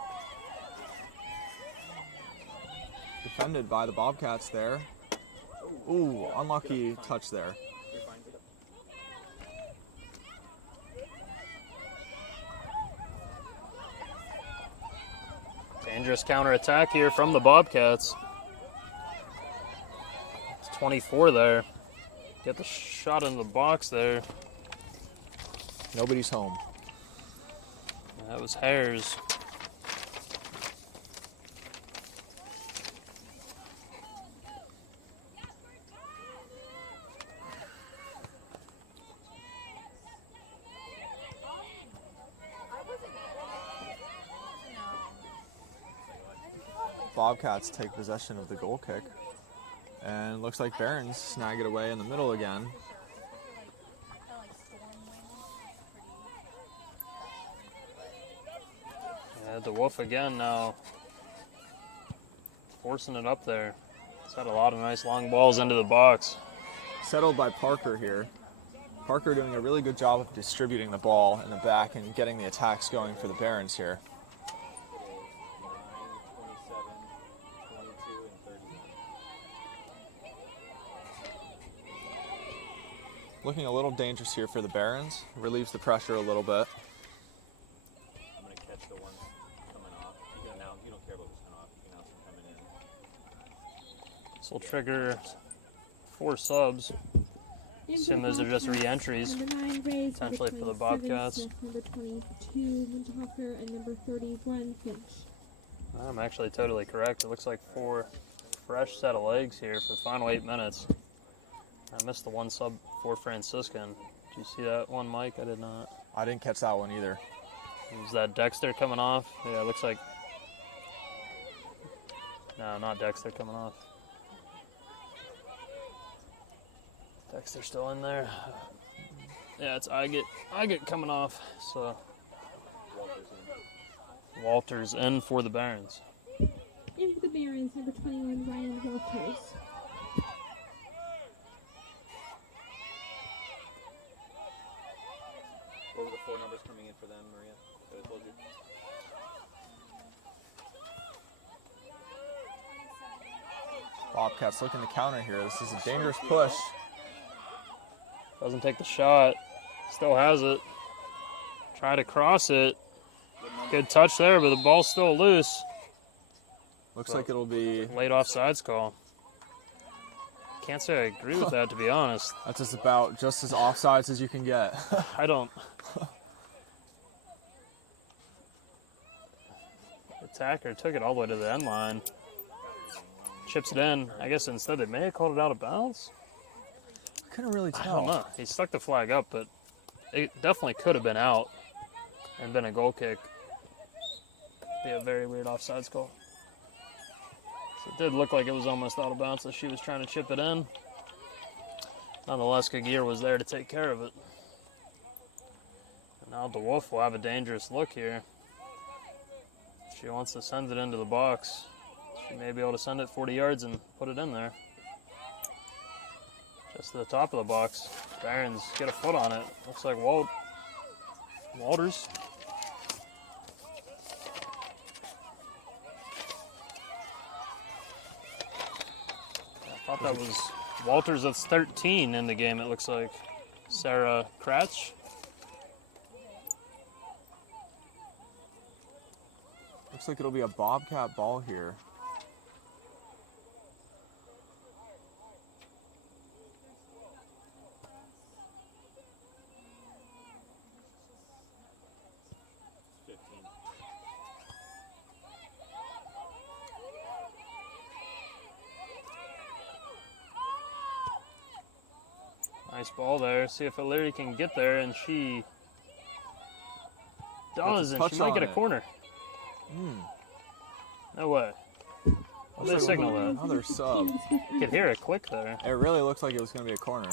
Defended by the Bobcats there. Ooh, unlucky touch there. Dangerous counterattack here from the Bobcats. It's 24 there. Get the shot into the box there. Nobody's home. That was Hares. Bobcats take possession of the goal kick. And looks like Barons snag it away in the middle again. Yeah, DeWolf again now. Forcing it up there. It's had a lot of nice long balls into the box. Settled by Parker here. Parker doing a really good job of distributing the ball in the back and getting the attacks going for the Barons here. Looking a little dangerous here for the Barons. Relieves the pressure a little bit. I'm going to catch the one coming off. You don't care about who's coming off. You can announce them coming in. This will trigger 4 subs. Assume those are just re-entries, Number 9, Rays, potentially number for the 27, Bobcats. Smith, number 22, Winterhofer, and number 31, Finch. I'm actually totally correct. It looks like 4 fresh set of legs here for the final 8 minutes. I missed the one sub for Franciscan. Did you see that one, Mike? I did not. I didn't catch that one either. Is that Dexter coming off? Yeah, it looks like... No, not Dexter coming off. Dexter still in there. Yeah, it's I get coming off. So Walters in for the Barons. In for the Barons, number 21, Ryan Walters. What were the 4 numbers coming in for them, Maria? That I told you. Bobcats looking to counter here. This is a dangerous push. Doesn't take the shot. Still has it. Try to cross it. Good touch there, but the ball's still loose. Looks like it'll be Late offsides call. Can't say I agree with that, to be honest. That's just about just as offsides as you can get. I don't. Attacker took it all the way to the end line. Chips it in. I guess instead they may have called it out of bounds. I couldn't really I tell. don't know. He stuck the flag up, but it definitely could have been out and been a goal kick. Be a very weird offsides call. So it did look like it was almost out of bounds as she was trying to chip it in. Nonetheless, Giguere was there to take care of it. And now DeWolf will have a dangerous look here. If she wants to send it into the box, she may be able to send it 40 yards and put it in there. Just to the top of the box. Barons get a foot on it. Looks like Walters. I thought that was Walters. That's 13 in the game, it looks like. Sarah Kratch. Looks like it'll be a Bobcat ball here. Nice ball there. See if O'Leary can get there, and she does, and she might get a corner. No way. What did they signal that? Another sub. You could hear a click there. It really looks like it was going to be a corner.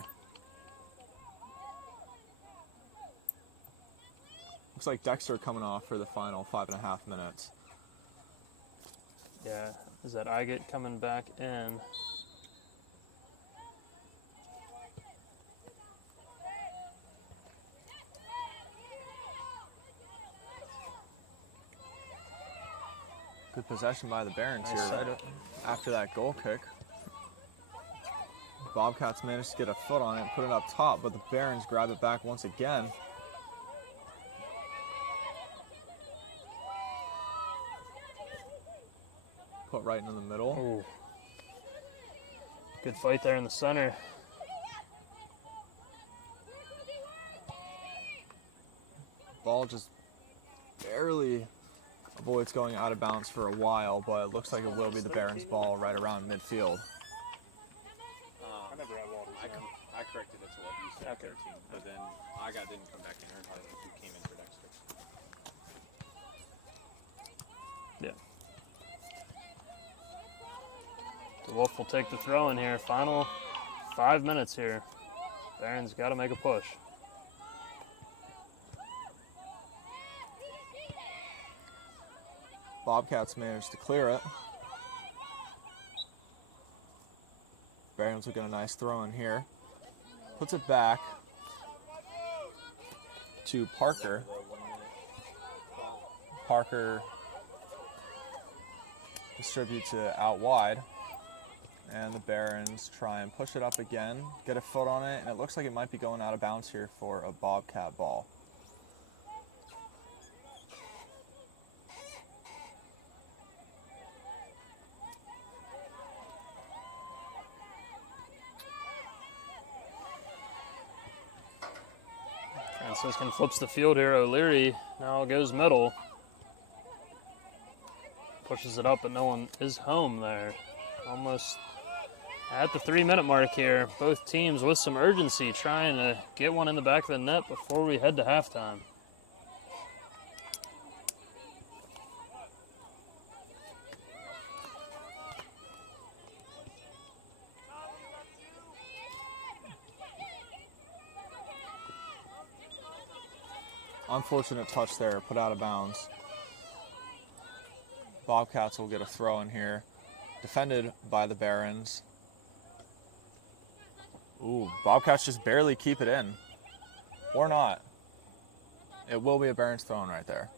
Looks like Dexter coming off for the final 5.5 minutes. Yeah, is that Igett coming back in? Good possession by the Barons Nice here, right setup. after that goal kick. Bobcats managed to get a foot on it and put it up top, but the Barons grab it back once again. Put right into the middle. Ooh. Good fight there in the center. Ball just barely avoids going out of bounds for a while, but it looks like it will be the Barons' ball right around midfield. I corrected it to what you said, 13, but then Igett didn't come back in. Her who came in for Dexter. Yeah. DeWolf will take the throw in here. Final 5 minutes here. Barons got to make a push. Bobcats managed to clear it. Barons will get a nice throw in here. Puts it back to Parker. Parker distributes it out wide. And the Barons try and push it up again, get a foot on it, and it looks like it might be going out of bounds here for a Bobcat ball. Franciscan flips the field here. O'Leary now goes middle. Pushes it up, but no one is home there. Almost at the 3-minute mark here. Both teams with some urgency trying to get one in the back of the net before we head to halftime. Unfortunate touch there, put out of bounds. Bobcats will get a throw in here. Defended by the Barons. Ooh, Bobcats just barely keep it in. Or not. It will be a Barons throw-in right there.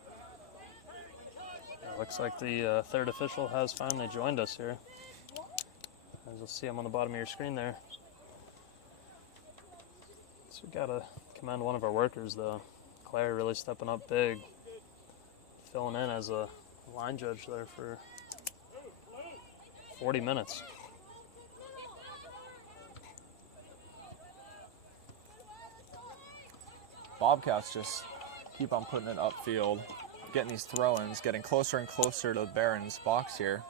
Looks like the third official has finally joined us here. As you'll see, I'm on the bottom of your screen there. So we gotta commend one of our workers though. Claire really stepping up big. Filling in as a line judge there for 40 minutes. Bobcats just keep on putting it upfield, getting these throw-ins, getting closer and closer to the Barons box here.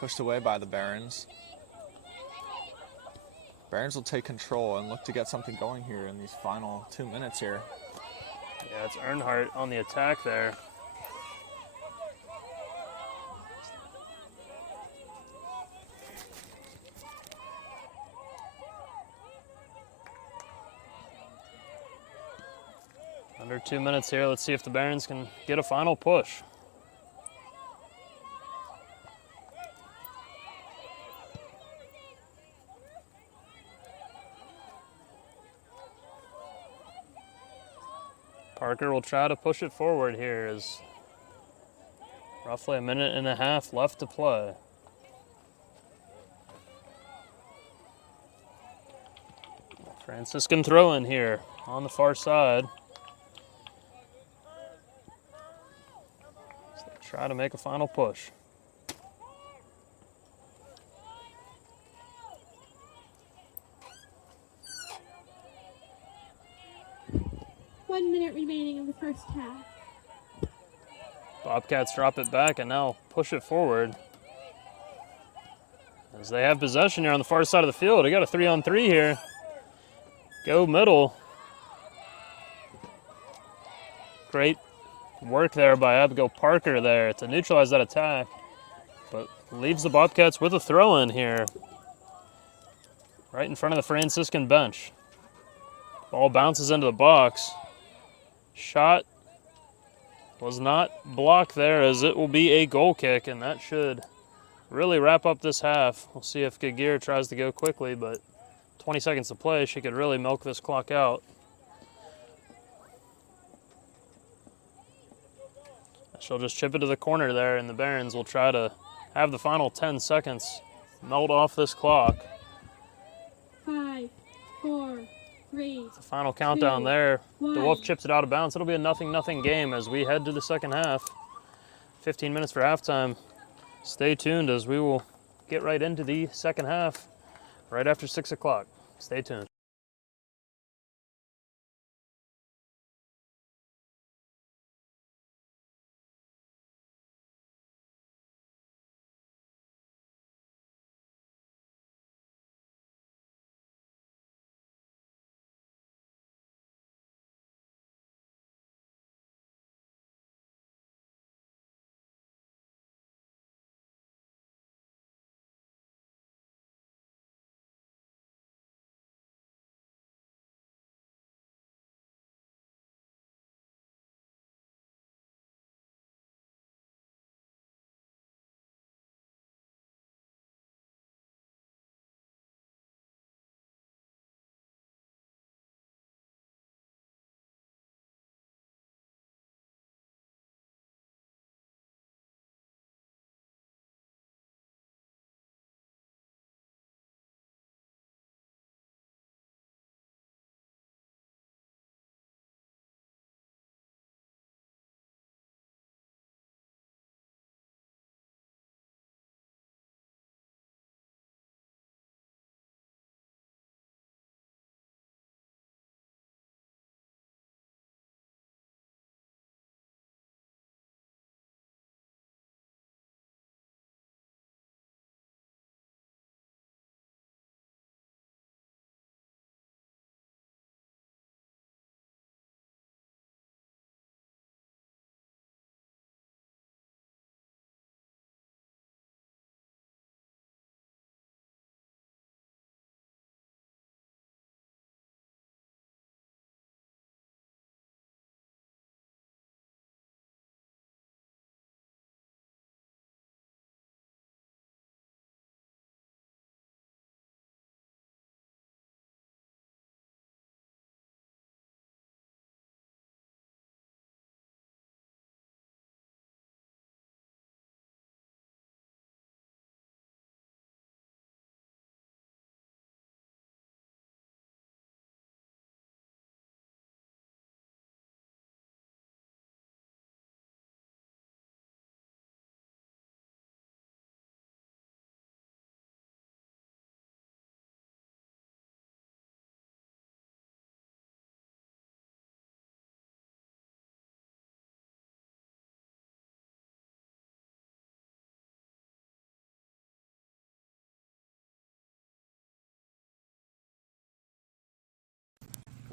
Pushed away by the Barons. Barons will take control and look to get something going here in these final 2 minutes here. Yeah, it's Earnhardt on the attack there. Under 2 minutes here. Let's see if the Barons can get a final push. Parker will try to push it forward here as roughly a minute and a half left to play. Franciscan throw-in here on the far side. So try to make a final push. One minute remaining in the first half. Bobcats drop it back and now push it forward. As they have possession here on the far side of the field. They got a 3-on-3 here. Go middle. Great work there by Abigail Parker there to neutralize that attack. But leaves the Bobcats with a throw-in here. Right in front of the Franciscan bench. Ball bounces into the box. Shot was not blocked there as it will be a goal kick, and that should really wrap up this half. We'll see if Giguere tries to go quickly, but 20 seconds to play, she could really milk this clock out. She'll just chip it to the corner there, and the Barons will try to have the final 10 seconds melt off this clock. 5, 4, 3. The final countdown 2, there. 1. DeWolf chips it out of bounds. It'll be a 0-0 game as we head to the second half. 15 minutes for halftime. Stay tuned as we will get right into the second half right after 6 o'clock. Stay tuned.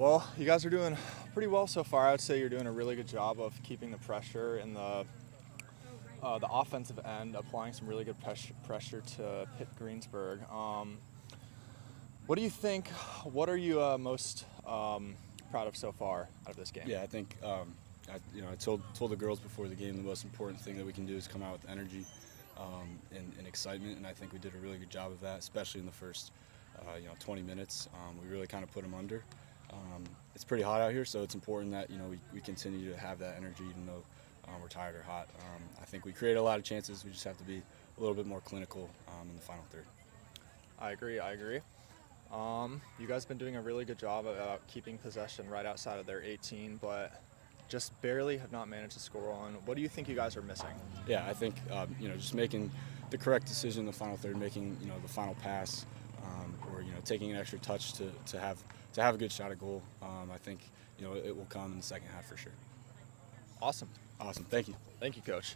Well, you guys are doing pretty well so far. I would say you're doing a really good job of keeping the pressure in the offensive end, applying some really good pressure to Pitt Greensberg. What do you think? What are you most proud of so far out of this game? Yeah, I think I told the girls before the game the most important thing that we can do is come out with energy and excitement, and I think we did a really good job of that, especially in the first 20 minutes. We really kind of put them under. It's pretty hot out here, so it's important that we continue to have that energy even though we're tired or hot. I think we created a lot of chances. We just have to be a little bit more clinical in the final third. I agree. You guys have been doing a really good job about keeping possession right outside of their 18, but just barely have not managed to score on. What do you think you guys are missing? Yeah, I think just making the correct decision in the final third, making the final pass, or taking an extra touch to have a good shot at goal. I think it will come in the second half for sure. Awesome. Thank you. Thank you, Coach.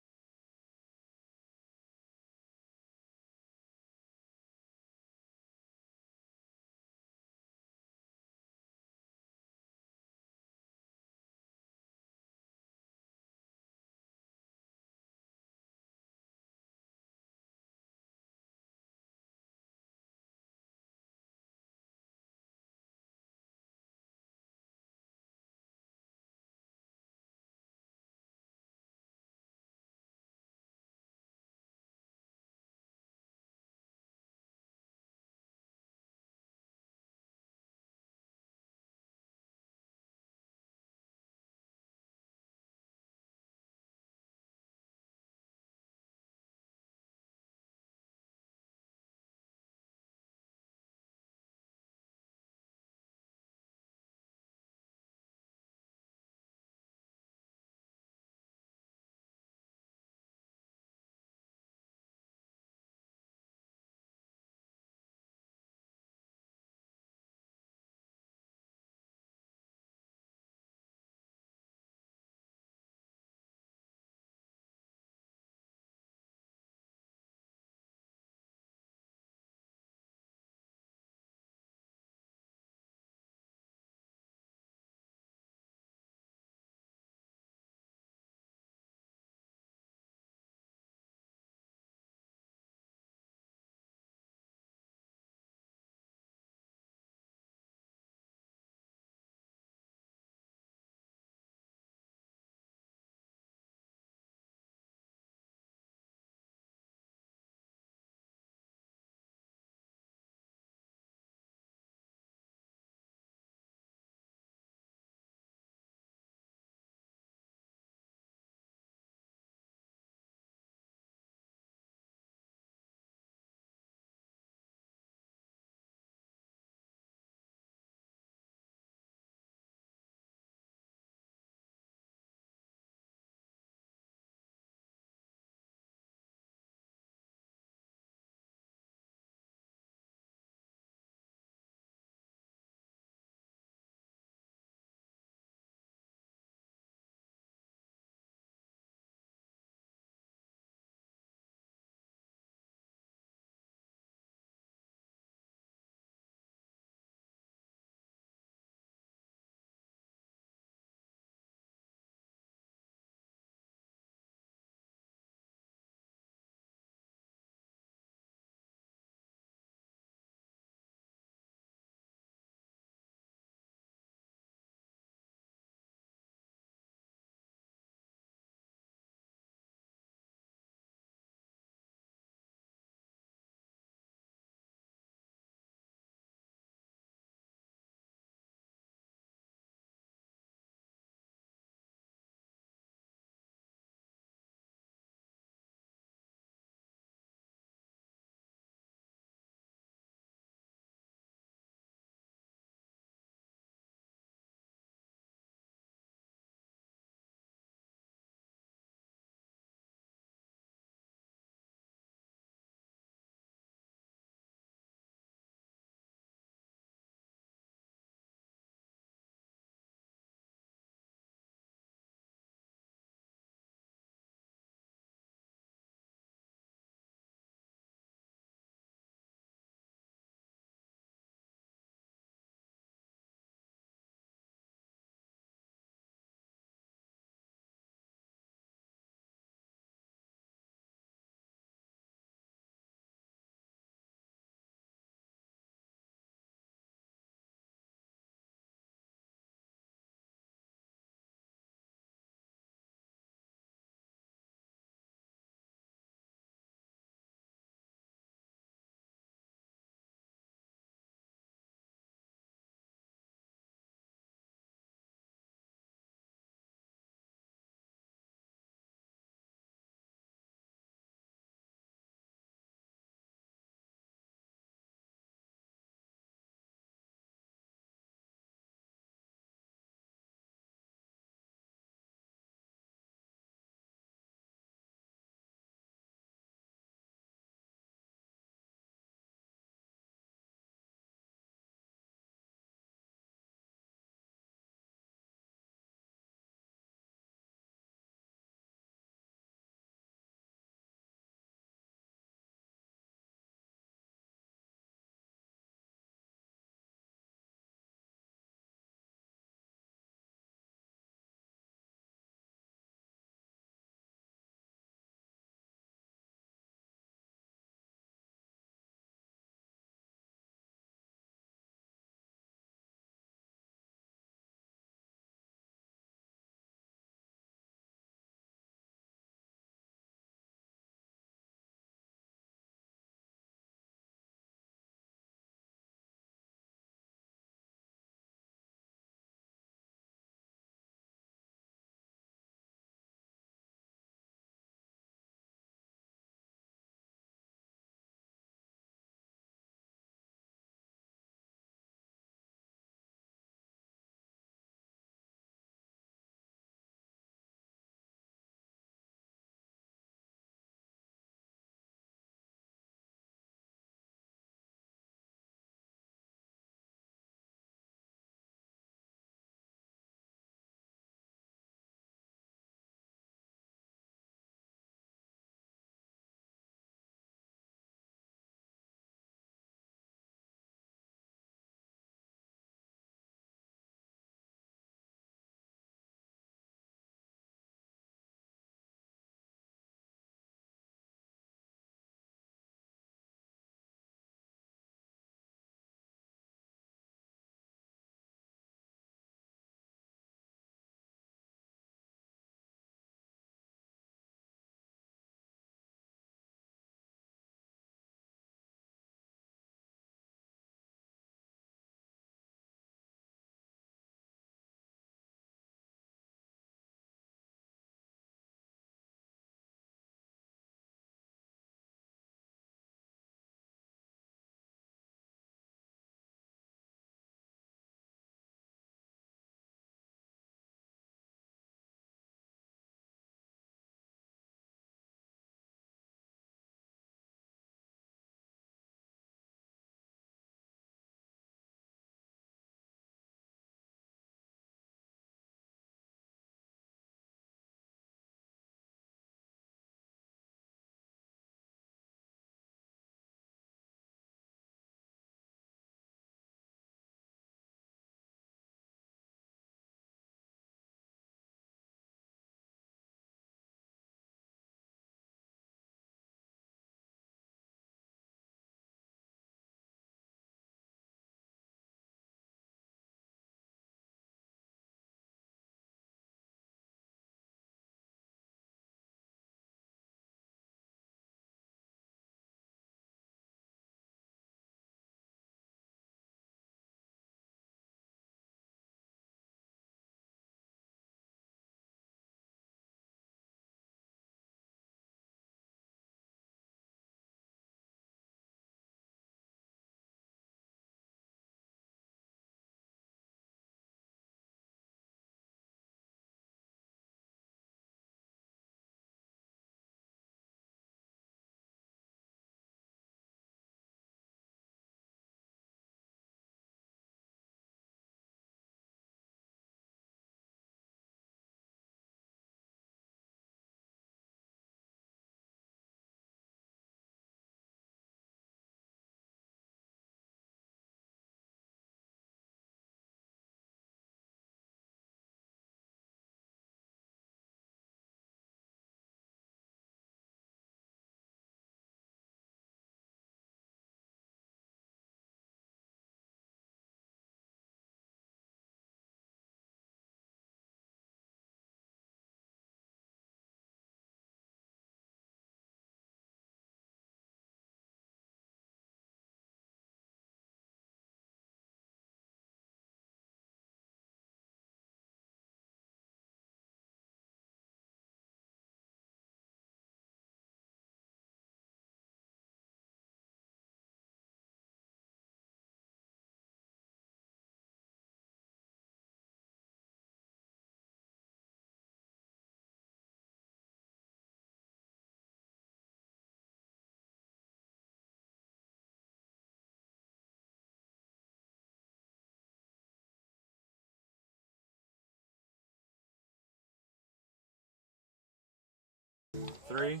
3,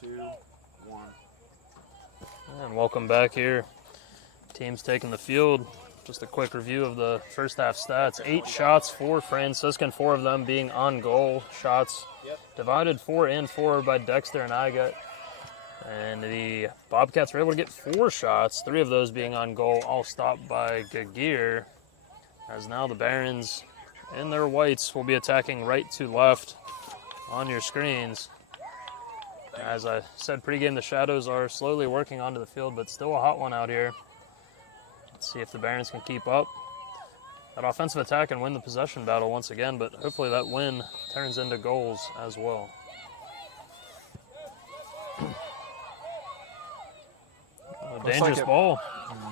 2, 1. And welcome back here. Teams taking the field. Just a quick review of the first half stats. 8 shots for Franciscan, 4 of them being on goal shots. Divided 4 and 4 by Dexter and Igat. And the Bobcats were able to get 4 shots, 3 of those being on goal, all stopped by Giguere. As now the Barons in their whites will be attacking right to left on your screens. As I said pregame, the Shadows are slowly working onto the field, but still a hot one out here. Let's see if the Barons can keep up that offensive attack and win the possession battle once again, but hopefully that win turns into goals as well. Dangerous ball.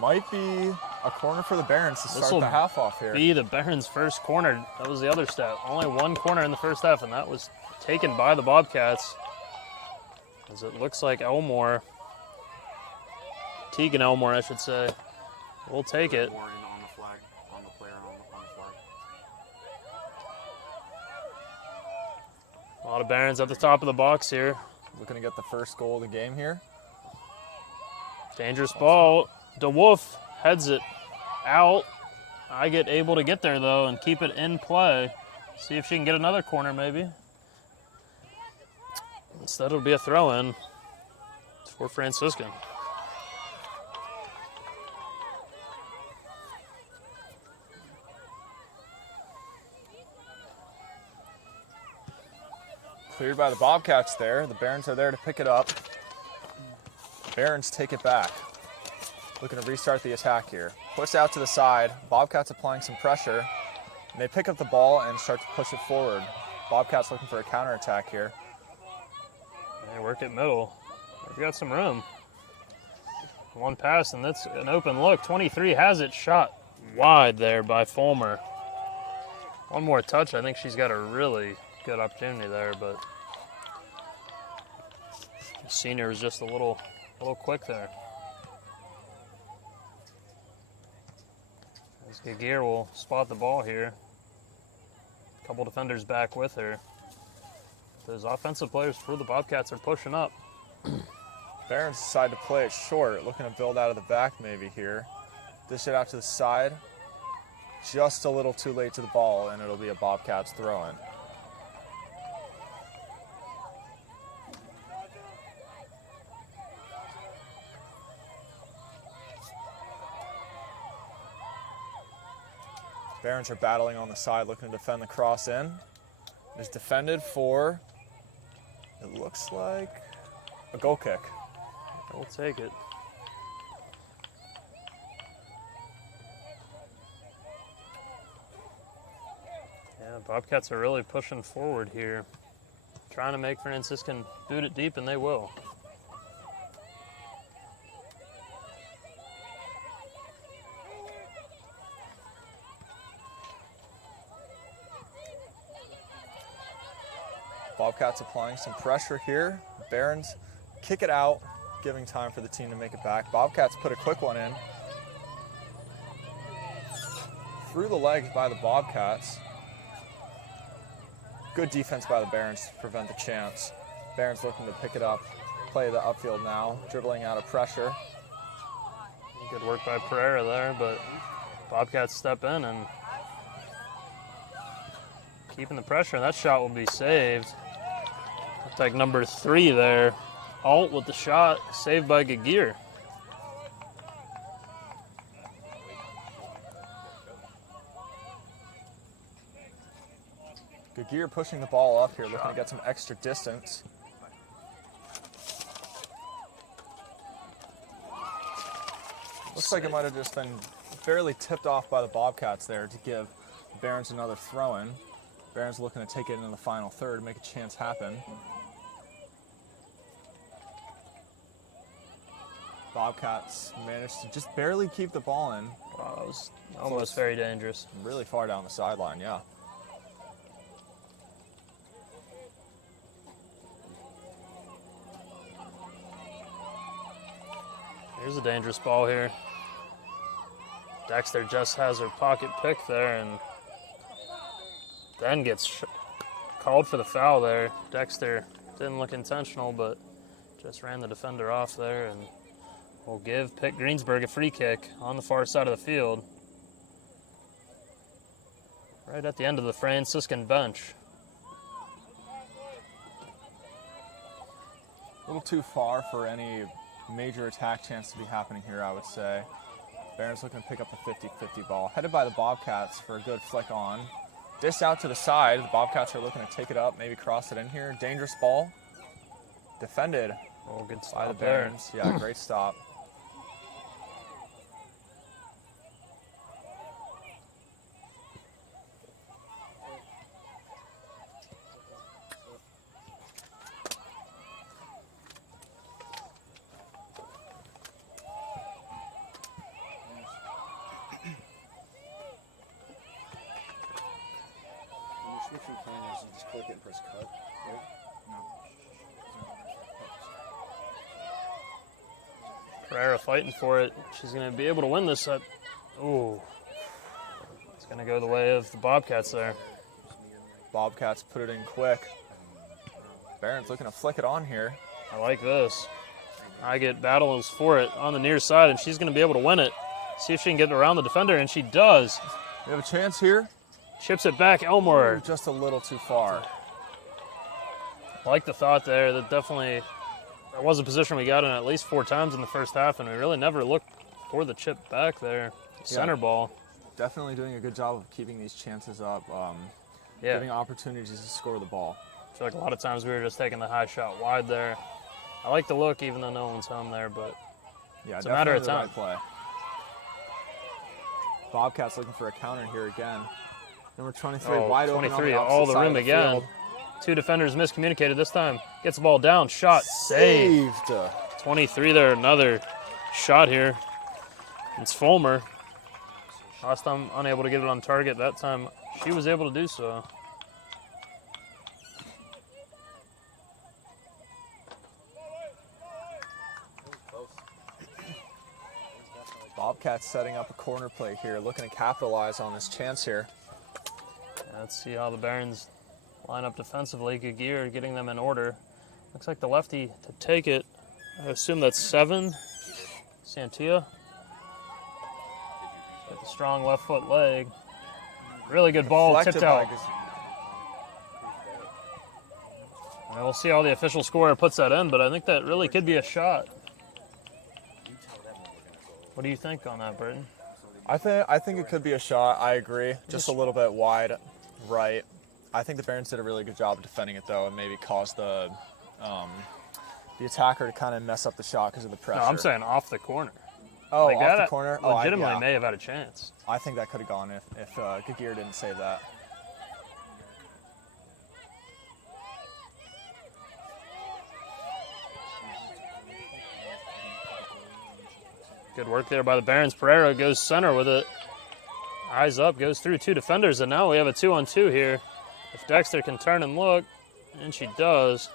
Might be a corner for the Barons to start This'll the half off here. Be the Barons' first corner. That was the other stat. Only 1 corner in the first half, and that was taken by the Bobcats. As it looks like Elmore, Tegan Elmore, I should say, will take it. Warren on the flag, on the player on the flag. A lot of Barons at the top of the box here. Looking to get the first goal of the game here. Dangerous ball. DeWolf heads it out. I get able to get there, though, and keep it in play. See if she can get another corner, maybe. Instead, it'll be a throw-in for Franciscan. Cleared by the Bobcats there. The Barons are there to pick it up. Barons take it back. Looking to restart the attack here. Push out to the side. Bobcats applying some pressure. And they pick up the ball and start to push it forward. Bobcats looking for a counterattack here. They work at middle. They've got some room. 1 pass, and that's an open look. 23 has it shot wide there by Fulmer. 1 more touch. I think she's got a really good opportunity there, but the senior was just a little quick there. As Giguere will spot the ball here. A couple defenders back with her. Those offensive players for the Bobcats are pushing up. Barons decide to play it short, looking to build out of the back maybe here. Dish it out to the side. Just a little too late to the ball, and it'll be a Bobcats throw-in. Barons are battling on the side, looking to defend the cross in. It's defended for, it looks like, a goal kick. We'll take it. Yeah, Bobcats are really pushing forward here. Trying to make Franciscan boot it deep, and they will. Bobcats applying some pressure here. Barons kick it out, giving time for the team to make it back. Bobcats put a quick one in. Through the legs by the Bobcats. Good defense by the Barons to prevent the chance. Barons looking to pick it up, play the upfield now, dribbling out of pressure. Good work by Pereira there, but Bobcats step in and keeping the pressure, and that shot will be saved. Looks like number 3 there. Alt with the shot, saved by Giguere. Giguere pushing the ball up here, looking to get some extra distance. Looks like it might have just been barely tipped off by the Bobcats there to give Barons another throw-in. Barons looking to take it into the final third, make a chance happen. Bobcats managed to just barely keep the ball in. Wow, that was almost very dangerous. Really far down the sideline, yeah. Here's a dangerous ball here. Dexter just has her pocket pick there and then gets called for the foul there. Dexter Didn't look intentional, but just ran the defender off there, and will give Pitt Greensberg a free kick on the far side of the field. Right at the end of the Franciscan bench. A little too far for any major attack chance to be happening here, I would say. Barron's looking to pick up the 50-50 ball. Headed by the Bobcats for a good flick on. Dish out to the side. The Bobcats are looking to take it up, maybe cross it in here. Dangerous ball. Defended Oh, good by the stop there. Barons. Yeah, great stop. When you're switching cameras, you just click it and press cut, right? Pereira fighting for it. She's going to be able to win this set. Ooh. It's going to go the way of the Bobcats there. Bobcats put it in quick. Barron's looking to flick it on here. I like this. I get battles for it on the near side, and she's going to be able to win it. See if she can get around the defender, and she does. We have a chance here. Chips it back, Elmore. Ooh, just a little too far. I like the thought there. That definitely, that was a position we got in at least 4 times in the first half, and we really never looked for the chip back there. Center ball. Definitely doing a good job of keeping these chances up, Yeah. giving opportunities to score the ball. I feel like a lot of times we were just taking the high shot wide there. I like the look, even though no one's home there, but Yeah, it's a matter of definitely time. the right play. Bobcats looking for a counter here again. Number 23, wide open on 23, the opposite all the side room of the again. field. 2 defenders miscommunicated this time. Gets the ball down, shot, save. Saved. 23 there, another shot here. It's Fulmer. Last time unable to get it on target. That time she was able to do so. Bobcats setting up a corner play here, looking to capitalize on this chance here. Let's see how the Barons line up defensively. Giguere getting them in order. Looks like the lefty to take it. I assume that's 7. Santia. Got the strong left foot leg. Really good ball, Deflected tipped out. by And we'll see how the official scorer puts that in, but I think that really could be a shot. What do you think on that, Burton? I think it could be a shot. I agree. Just a little bit wide right. I think the Barons did a really good job of defending it, though, and maybe caused the attacker to kind of mess up the shot because of the pressure. No, I'm saying off the corner. Oh, Like off that the corner? Legitimately yeah. may have had a chance. I think that could have gone if Giguere didn't save that. Good work there by the Barons. Pereira goes center with it. Eyes up, goes through 2 defenders, and now we have a 2-on-2 here. If Dexter can turn and look, and she does.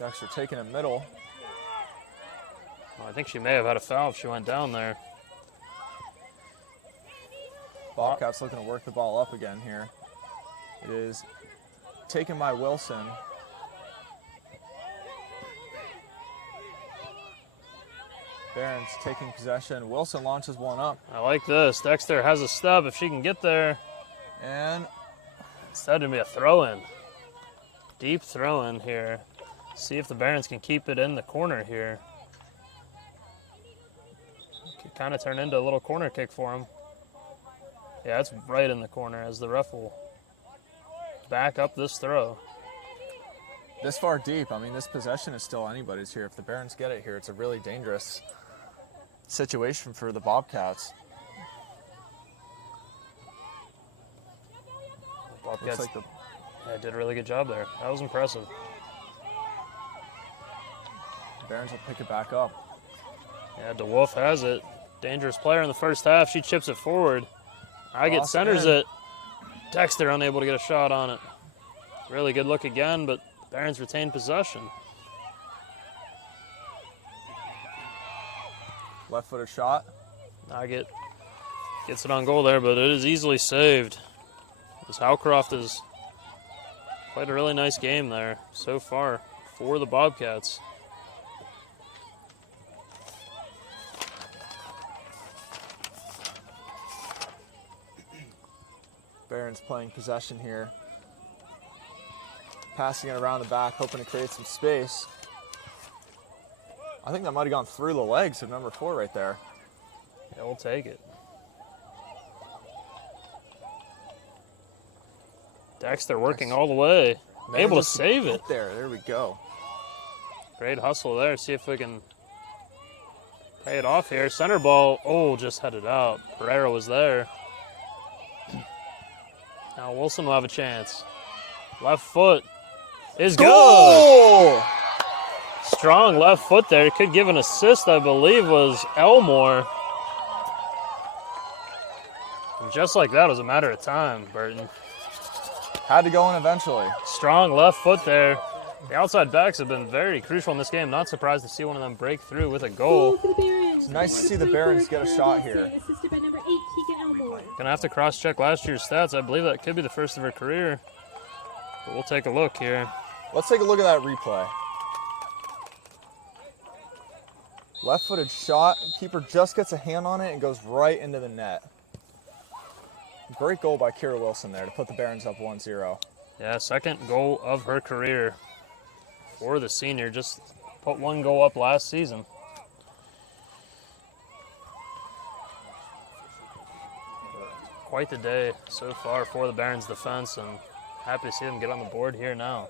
Dexter taking it middle. Well, I think she may have had a foul if she went down there. Bobcats looking to work the ball up again here. It is taken by Wilson. Barons taking possession. Wilson launches one up. I like this. Dexter has a stub if she can get there. And Instead it'd be a throw-in. Deep throw-in here. See if the Barons can keep it in the corner here. Could kind of turn into a little corner kick for him. Yeah, it's right in the corner as the ref will back up this throw. this far deep, I mean, this possession is still anybody's here. If the Barons get it here, it's a really dangerous situation for the Bobcats. Bobcats Looks like did a really good job there. That was impressive. the Barons will pick it back up. Yeah, DeWolf has it. Dangerous player in the first half. She chips it forward. Get Cross centers in. it. Dexter unable to get a shot on it. Really good look again, but the Barons retain possession. Left-footed shot. Gets it on goal there, but it is easily saved. As Howcroft has played a really nice game there so far. for the Bobcats. Barron's playing possession here. Passing it around the back, hoping to create some space. I think that might have gone through the legs of number 4 right there. Yeah, we'll take it. Dexter working all the way. Able to save it. There we go. Great hustle there. See if we can pay it off here. Center ball, oh, just headed out. Pereira was there. Now Wilson will have a chance. Left foot is good. Goal! Strong left foot there. Could give an assist, I believe, was Elmore. And just like that, it was a matter of time, Burton. Had to go in eventually. Strong left foot there. The outside backs have been very crucial in this game. Not surprised to see one of them break through with a goal. It's nice to see the Barons get a shot here. Assisted by number 8, Keegan Elmore. Gonna have to cross-check last year's stats. I believe that could be the first of her career. But we'll take a look here. Let's take a look at that replay. Left-footed shot. Keeper just gets a hand on it and goes right into the net. Great goal by Kira Wilson there to put the Barons up 1-0. Yeah, second goal of her career for the senior. Just put one goal up last season. Quite the day so far for the Barons defense, and happy to see them get on the board here now.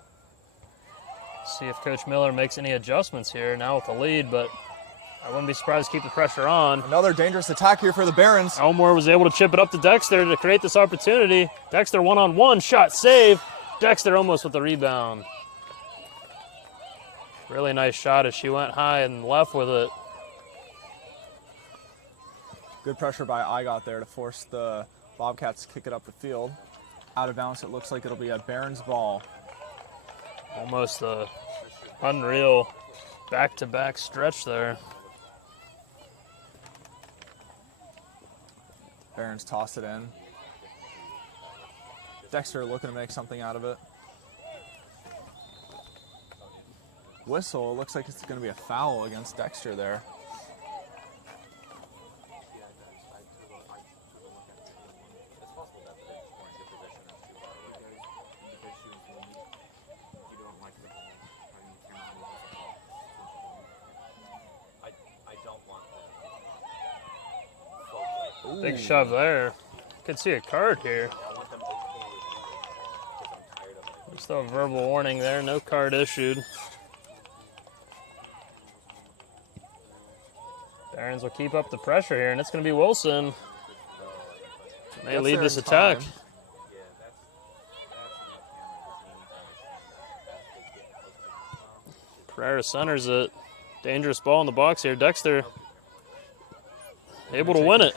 See if Coach Miller makes any adjustments here now with the lead, but I wouldn't be surprised to keep the pressure on. Another dangerous attack here for the Barons. Elmore was able to chip it up to Dexter to create this opportunity. Dexter one-on-one, shot save. Dexter almost with the rebound. Really nice shot as she went high and left with it. Good pressure by Igot there to force the Bobcats to kick it up the field. Out of bounds, it looks like it'll be a Barons ball. Almost a unreal back-to-back stretch there. Barons toss it in. Dexter looking to make something out of it. Whistle, it looks like it's going to be a foul against Dexter there. Big shove there. Could see a card here. Just a verbal warning there, no card issued. Barons will keep up the pressure here, and it's going to be Wilson. May lead this attack. Pereira centers it. Dangerous ball in the box here. Dexter able to win it.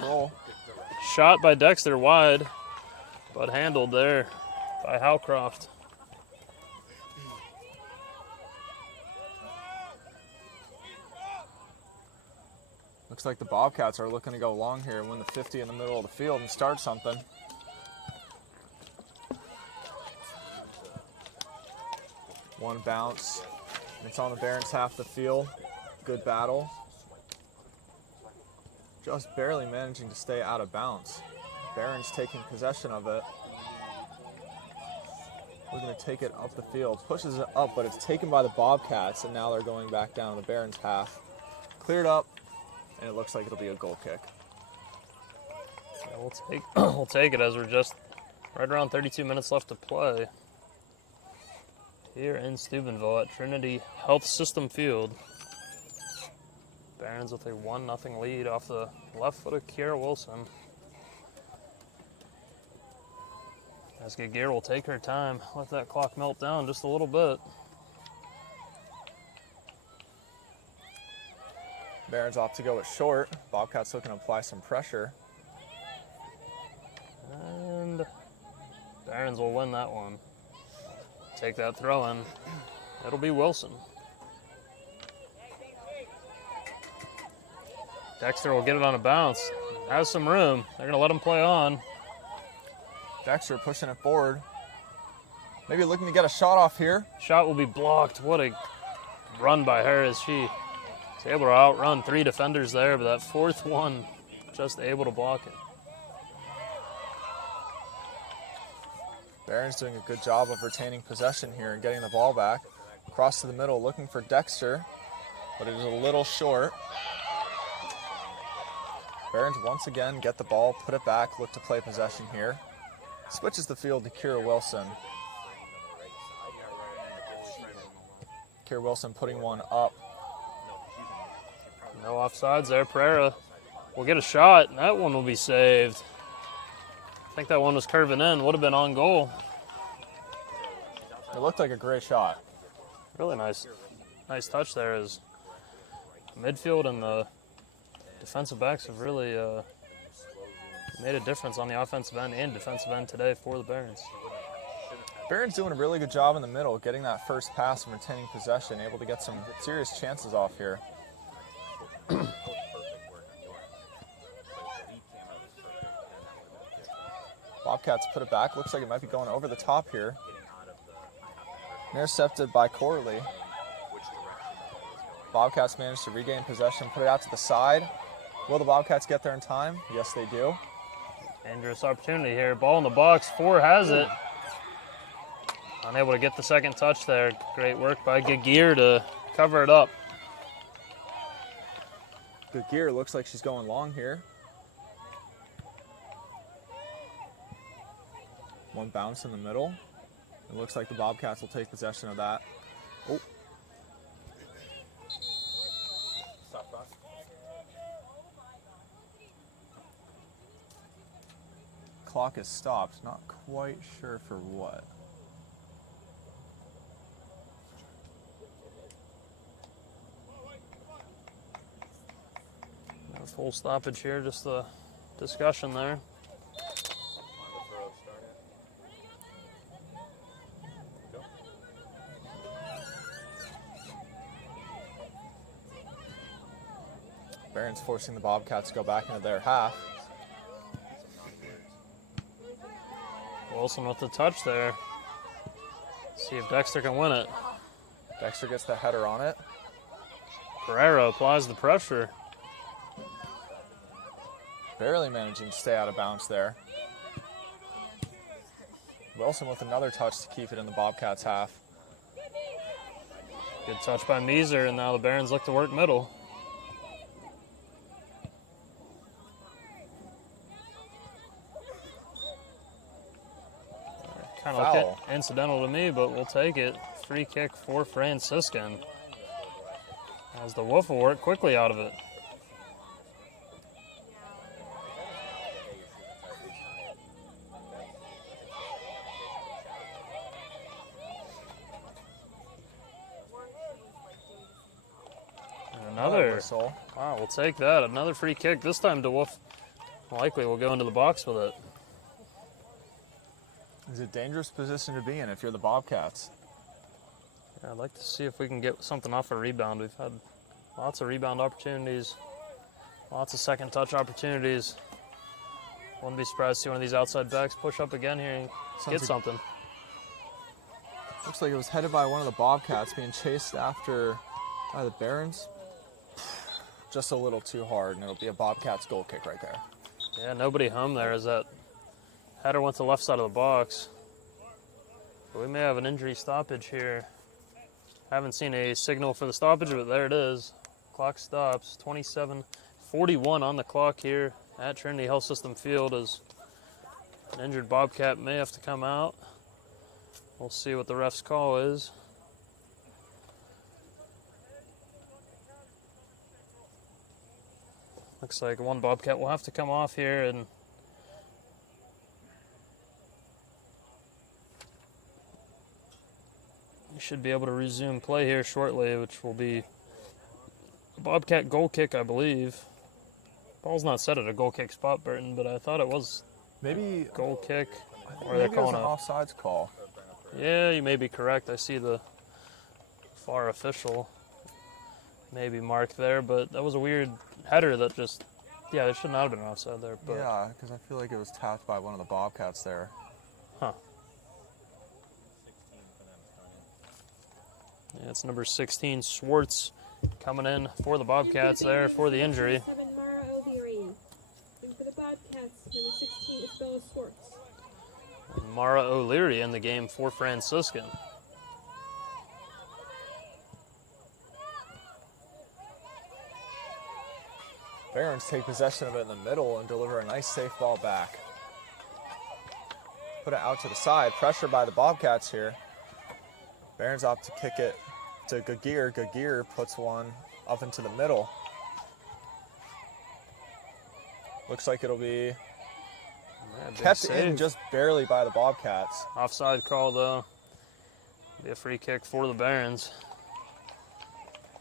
Shot by Dexter wide, but handled there by Howcroft. Looks like the Bobcats are looking to go long here, win the 50 in the middle of the field and start something. One bounce. It's on the Barons half the field. Good battle. Just barely managing to stay out of bounds. Barons taking possession of it. We're going to take it up the field. Pushes it up, but it's taken by the Bobcats, and now they're going back down to the Barons half. Cleared up, and it looks like it'll be a goal kick. Yeah, we'll take it as we're just right around 32 minutes left to play here in Steubenville at Trinity Health System Field. Barons with a 1-0 lead off the left foot of Kiera Wilson. As Giguere will take her time, let that clock melt down just a little bit. Barons off to go it short. Bobcats looking to apply some pressure. And Barons will win that one. Take that throw in. It'll be Wilson. Dexter will get it on a bounce. Has some room. They're going to let him play on. Dexter pushing it forward. Maybe looking to get a shot off here. Shot will be blocked. What a run by her as she is able to outrun 3 defenders there, but that 4th one just able to block it. Barron's doing a good job of retaining possession here and getting the ball back. Cross to the middle, looking for Dexter, but it is a little short. Barron's once again get the ball, put it back, look to play possession here. Switches the field to Kira Wilson. Kira Wilson putting one up. No offsides there. Pereira will get a shot, and that one will be saved. I think that one was curving in. Would have been on goal. It looked like a great shot. Really nice touch there. As midfield and the defensive backs have really made a difference on the offensive end and defensive end today for the Barons. Barron's doing a really good job in the middle, getting that first pass and retaining possession, able to get some serious chances off here. Bobcats put it back. Looks like it might be going over the top here. Intercepted by Corley. Bobcats managed to regain possession, put it out to the side. Will the Bobcats get there in time? Yes, they do. Dangerous opportunity here. Ball in the box. 4 has it. Unable to get the second touch there. Great work by Giguere to cover it up. Giguere looks like she's going long here. One bounce in the middle. It looks like the Bobcats will take possession of that. Oh. Clock is stopped. Not quite sure for what. No full stoppage here, just the discussion there. Barron's forcing the Bobcats to go back into their half. Wilson with the touch there. See if Dexter can win it. Dexter gets the header on it. Pereira applies the pressure. Barely managing to stay out of bounds there. Wilson with another touch to keep it in the Bobcats' half. Good touch by Meeser, and now the Barons look to work middle. Kind of Foul. incidental to me, but we'll take it. Free kick for Franciscan. As the Wolf will work quickly out of it. And another. Whistle. Wow, we'll take that. Another free kick. This time DeWolf likely will go into the box with it. It's a dangerous position to be in if you're the Bobcats. Yeah, I'd like to see if we can get something off a rebound. We've had lots of rebound opportunities, lots of second touch opportunities. Wouldn't be surprised to see one of these outside backs push up again here and get something. Looks like it was headed by one of the Bobcats, being chased after by the Barons. Just a little too hard, and it'll be a Bobcats goal kick right there. Yeah, nobody home there as that header went to the left side of the box. But we may have an injury stoppage here. Haven't seen a signal for the stoppage, but there it is. Clock stops. 27:41 on the clock here at Trinity Health System Field as an injured Bobcat may have to come out. We'll see what the ref's call is. Looks like one Bobcat will have to come off here, and we should be able to resume play here shortly, which will be a Bobcat goal kick, I believe. Ball's not set at a goal kick spot, Burton, but I thought it was Maybe goal kick. Or maybe they're it was calling an a offsides call. Yeah, you may be correct. I see the far official maybe mark there, but that was a weird header that just, yeah, there should not have been an offside there. But Yeah, because I feel like it was tapped by one of the Bobcats there. Huh. Yeah, it's number 16, Swartz, coming in for the Bobcats there for the injury. 7, Mara O'Leary. And for the Bobcats, number 16, Isabella Swartz. And Mara O'Leary in the game for Franciscan. Barons take possession of it in the middle and deliver a nice safe ball back. Put it out to the side. Pressure by the Bobcats here. Barons opt to kick it to Giguere. Giguere puts one up into the middle. Looks like it'll be Yeah, big kept in save. just barely by the Bobcats. Offside call, though. Be a free kick for the Barons.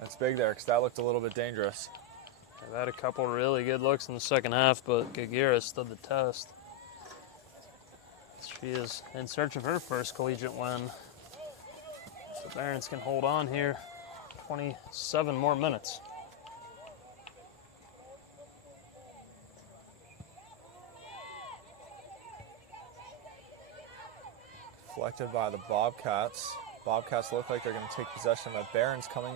That's big there because that looked a little bit dangerous. They've had a couple really good looks in the second half, but Giguere stood the test. She is in search of her first collegiate win. The Barons can hold on here. 27 more minutes. Deflected by the Bobcats. Bobcats look like they're going to take possession, but Barons coming.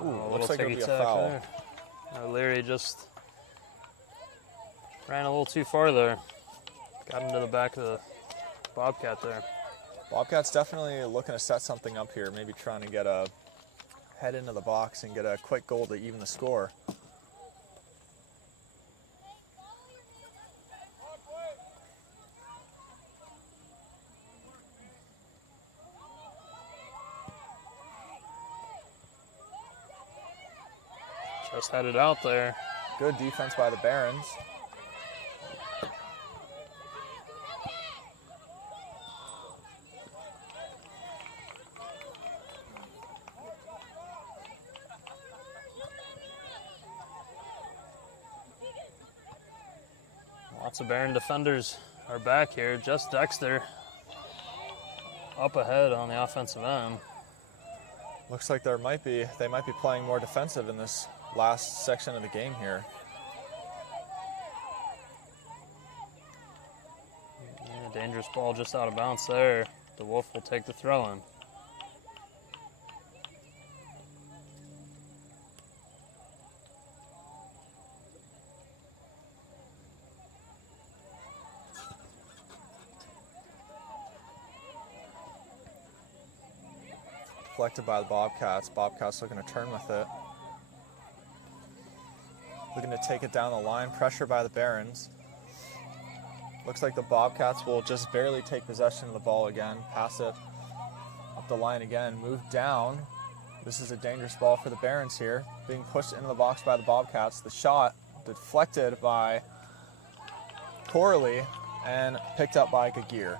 Ooh, A looks little like it'll be a ticky-tack foul. there. O'Leary just ran a little too far there. Got into the back of the Bobcat there. Bobcats definitely looking to set something up here, maybe trying to get a head into the box and get a quick goal to even the score. Just headed out there. Good defense by the Barons. Lots of Baron defenders are back here. Just Dexter up ahead on the offensive end. Looks like they might be playing more defensive in this last section of the game here. Yeah, dangerous ball just out of bounds there. DeWolf will take the throw in. Deflected by the Bobcats. Bobcats looking to turn with it. Looking to take it down the line. Pressure by the Barons. Looks like the Bobcats will just barely take possession of the ball again. Pass it up the line again. Move down. This is a dangerous ball for the Barons here. Being pushed into the box by the Bobcats. The shot deflected by Corley and picked up by Giguere.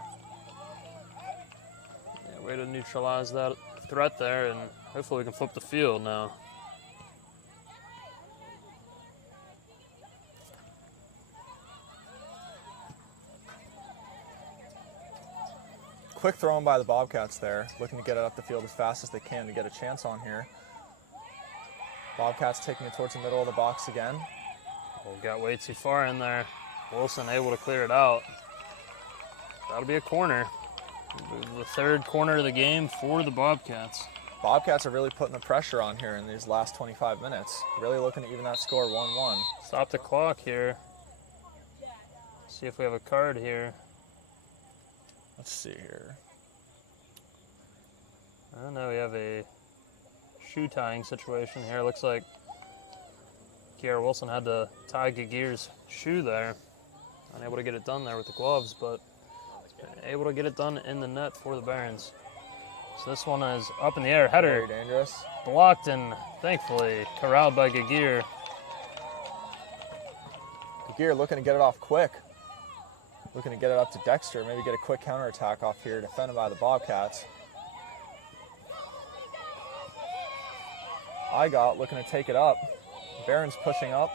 Yeah, way to neutralize that threat there, and hopefully we can flip the field now. Quick throw in by the Bobcats there, looking to get it up the field as fast as they can to get a chance on here. Bobcats taking it towards the middle of the box again. Well, got way too far in there. Wilson able to clear it out. That'll be a corner. The third corner of the game for the Bobcats. Bobcats are really putting the pressure on here in these last 25 minutes. Really looking to even that score 1-1. Stop the clock here. See if we have a card here. Let's see here. I don't know, we have a shoe tying situation here. Looks like Kiara Wilson had to tie Giguere's shoe there. Unable to get it done there with the gloves, but able to get it done in the net for the Barons. So this one is up in the air. Header Very dangerous. blocked and thankfully corralled by Giguere. Giguere looking to get it off quick. Looking to get it up to Dexter. Maybe get a quick counterattack off here, defended by the Bobcats. Igot looking to take it up. Barons pushing up.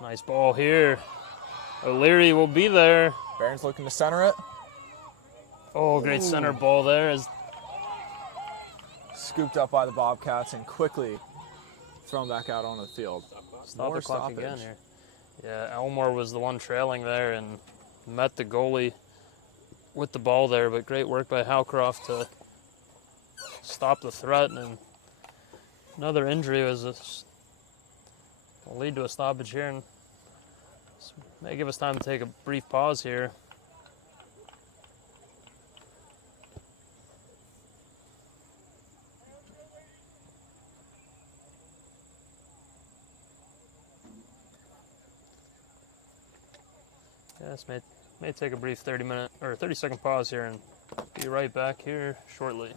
Nice ball here. O'Leary will be there. Barons looking to center it. Oh, great center ball there. Scooped up by the Bobcats and quickly thrown back out onto the field. Stop More the clock stoppage. again here. Yeah, Elmore was the one trailing there and met the goalie with the ball there, but great work by Howcroft to stop the threat, and another injury will lead to a stoppage here, and this may give us time to take a brief pause here. Yeah, this may take a brief 30-second pause here, and be right back here shortly.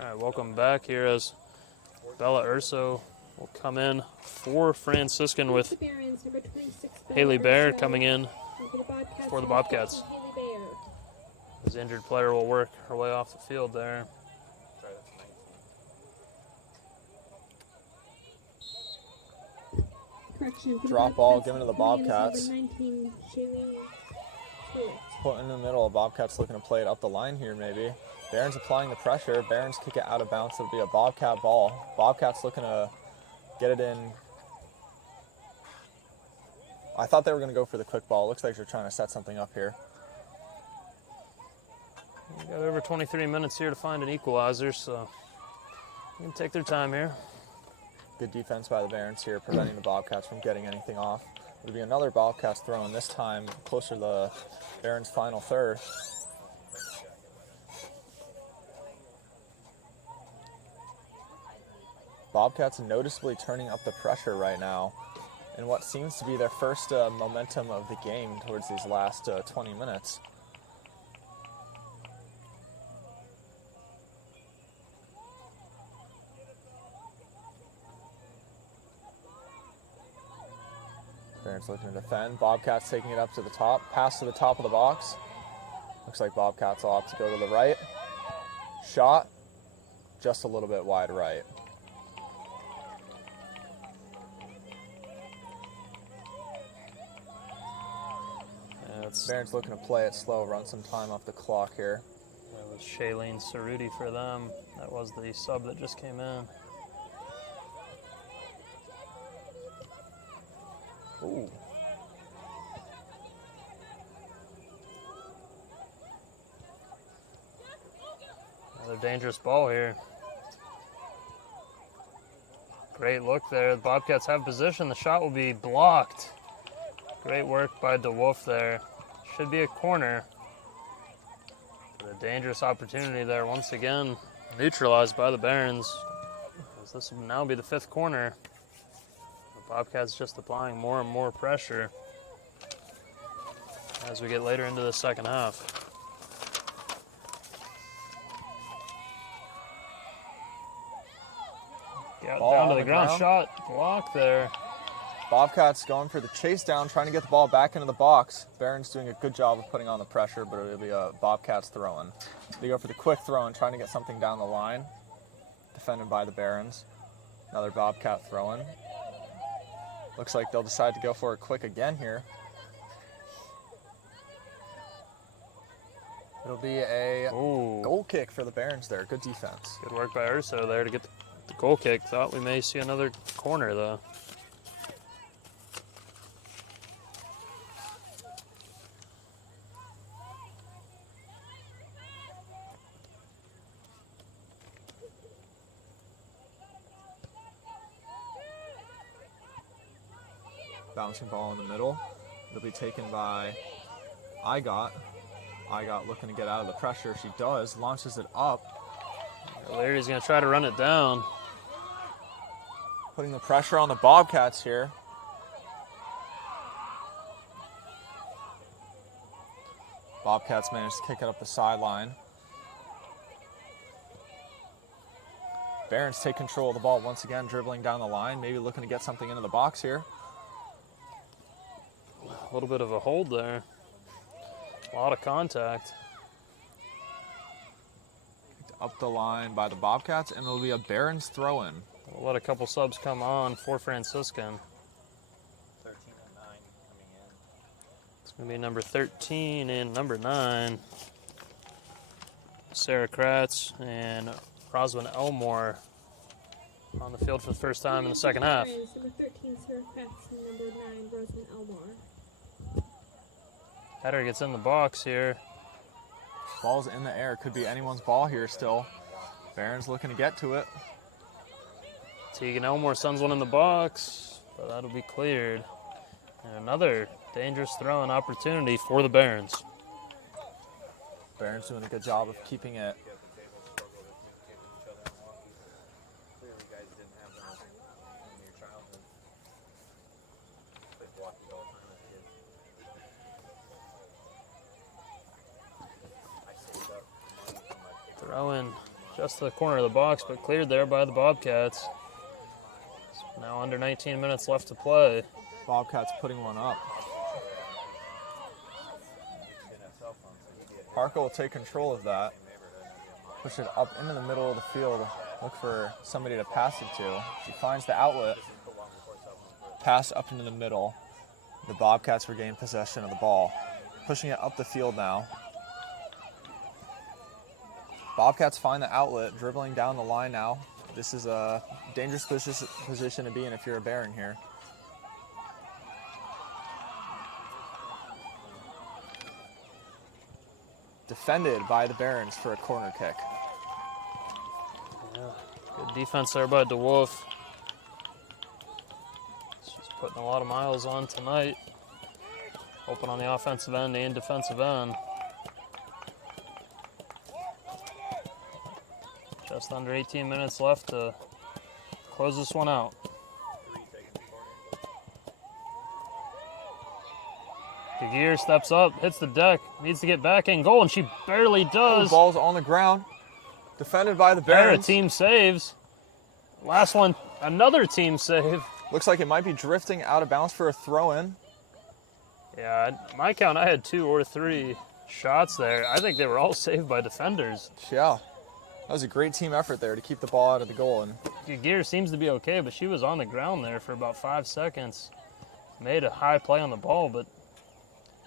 All right, welcome back here as Bella Urso will come in for Franciscan with The Barons, number 26, Bella Haley Bear Urso. coming in And for the Bobcats. Haley Bear. His injured player will work her way off the field there. Sorry, that's 19. Correction. For the Drop ball Bobcats, given to the coming in is Bobcats. Number 19, Shailene Stewart. Put in the middle. Bobcats looking to play it up the line here, maybe. Barons applying the pressure. Barons kick it out of bounds. It'll be a Bobcat ball. Bobcats looking to get it in. I thought they were going to go for the quick ball. Looks like they're trying to set something up here. We got over 23 minutes here to find an equalizer, so you can take their time here. Good defense by the Barons here, preventing the Bobcats from getting anything off. It'll be another Bobcats throw in, this time closer to the Barons' final third. Bobcats noticeably turning up the pressure right now in what seems to be their first momentum of the game towards these last 20 minutes. Barons looking to defend. Bobcats taking it up to the top. Pass to the top of the box. Looks like Bobcats will have to go to the right. Shot just a little bit wide right. Barons looking to play it slow, run some time off the clock here. That was Shailene Cerruti for them. That was the sub that just came in. Ooh. Another dangerous ball here. Great look there. The Bobcats have position. The shot will be blocked. Great work by DeWolf there. Should be a corner. But a dangerous opportunity there once again. Neutralized by the Barons. As this will now be the fifth corner. The Bobcats just applying more and more pressure as we get later into the second half. Ball Down to on the the ground. ground. Shot blocked there. Bobcats going for the chase down, trying to get the ball back into the box. Barons doing a good job of putting on the pressure, but it'll be a Bobcats throw-in. They go for the quick throw-in, trying to get something down the line. Defended by the Barons. Another Bobcat throw-in. Looks like they'll decide to go for it quick again here. It'll be a Ooh. goal kick for the Barons there. Good defense. Good work by Urso there to get the goal kick. Thought we may see another corner though. Bouncing ball in the middle. It'll be taken by Igot. Igot looking to get out of the pressure. She does. Launches it up. O'Leary's going to try to run it down. Putting the pressure on the Bobcats here. Bobcats managed to kick it up the sideline. Barons take control of the ball once again, dribbling down the line, maybe looking to get something into the box here. A little bit of a hold there. A lot of contact. Up the line by the Bobcats, and it'll be a Barons throw-in. We'll let a couple subs come on for Franciscan. 13 and 9 coming in. It's going to be number 13 and number 9. Sarah Kratz and Roswin Elmore on the field for the first time in the second half. Number 13, Sarah Kratz, and number 9, Rosalind Elmore. Header gets in the box here. Ball's in the air. Could be anyone's ball here still. Barons looking to get to it. Tegan Elmore sends one in the box, but that'll be cleared. And another dangerous throwing opportunity for the Barons. Barons doing a good job of keeping it. Clearly, guys didn't have them in your childhood. Played blocky all the time as kids. I saved up money from my kids. Throwing just to the corner of the box, but cleared there by the Bobcats. Now under 19 minutes left to play. Bobcats putting one up. Parker will take control of that. Push it up into the middle of the field. Look for somebody to pass it to. She finds the outlet. Pass up into the middle. The Bobcats regain possession of the ball. Pushing it up the field now. Bobcats find the outlet, dribbling down the line now. This is a dangerous position to be in if you're a Baron here. Defended by the Barons for a corner kick. Yeah, good defense there by DeWolf. She's putting a lot of miles on tonight. Open on the offensive end and defensive end. Just under 18 minutes left to close this one out. Giguere steps up, hits the deck, needs to get back in goal, and she barely does. The ball's on the ground. Defended by the There, a Barons. team saves. Last one, another team save. Looks like it might be drifting out of bounds for a throw-in. Yeah, my count, I had 2 or 3 shots there. I think they were all saved by defenders. Yeah, that was a great team effort there to keep the ball out of the goal. And Giguere seems to be okay, but she was on the ground there for about 5 seconds. Made a high play on the ball, but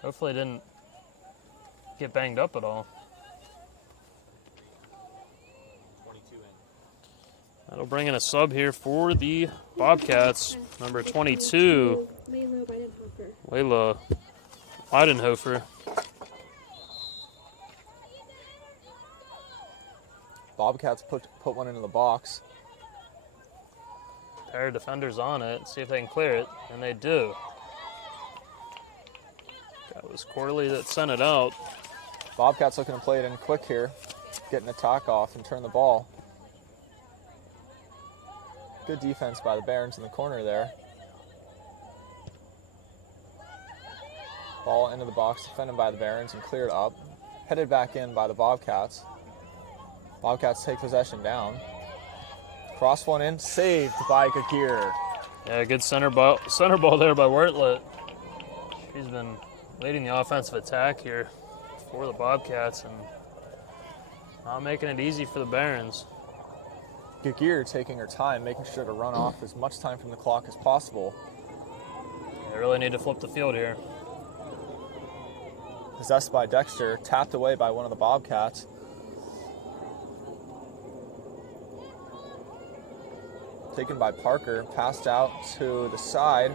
hopefully didn't get banged up at all. 22 in. That'll bring in a sub here for the Bobcats. Number 22, Layla Weidenhofer. Layla Weidenhofer. Bobcats put one into the box. Pair of defenders on it, see if they can clear it, and they do. That was Corley that sent it out. Bobcats looking to play it in quick here. Get an attack off and turn the ball. Good defense by the Barons in the corner there. Ball into the box, defended by the Barons and cleared up. Headed back in by the Bobcats. Bobcats take possession down. Cross one in, saved by Giguere. Yeah, good center ball there by Wertlet. She's been leading the offensive attack here for the Bobcats and not making it easy for the Barons. Giguere taking her time, making sure to run off as much time from the clock as possible. They really need to flip the field here. Possessed by Dexter, tapped away by one of the Bobcats. Taken by Parker, passed out to the side.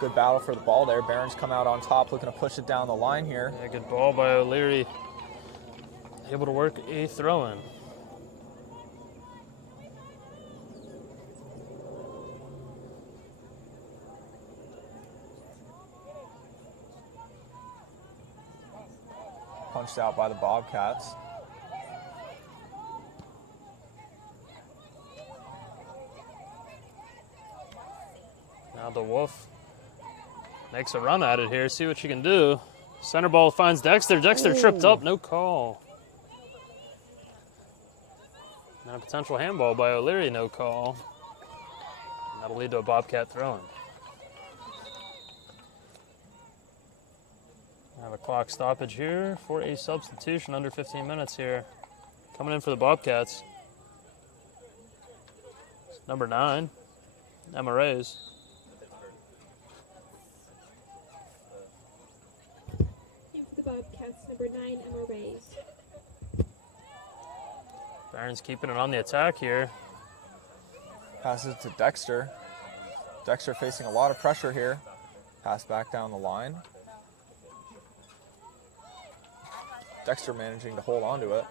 Good battle for the ball there. Barons come out on top, looking to push it down the line here. Yeah, good ball by O'Leary. Able to work a throw-in. punched out by the Bobcats. Now DeWolf makes a run at it here. See what you can do. Center ball finds Dexter. Dexter tripped up. No call. And a potential handball by O'Leary. No call. And that'll lead to a Bobcat throw-in. Have a clock stoppage here for a substitution under 15 minutes here. Coming in for the Bobcats. Number 9, Emma Reyes. In for the Bobcats, number 9, Emma Reyes. Barron's keeping it on the attack here. Passes to Dexter. Dexter facing a lot of pressure here. Pass back down the line. Dexter managing to hold on to it.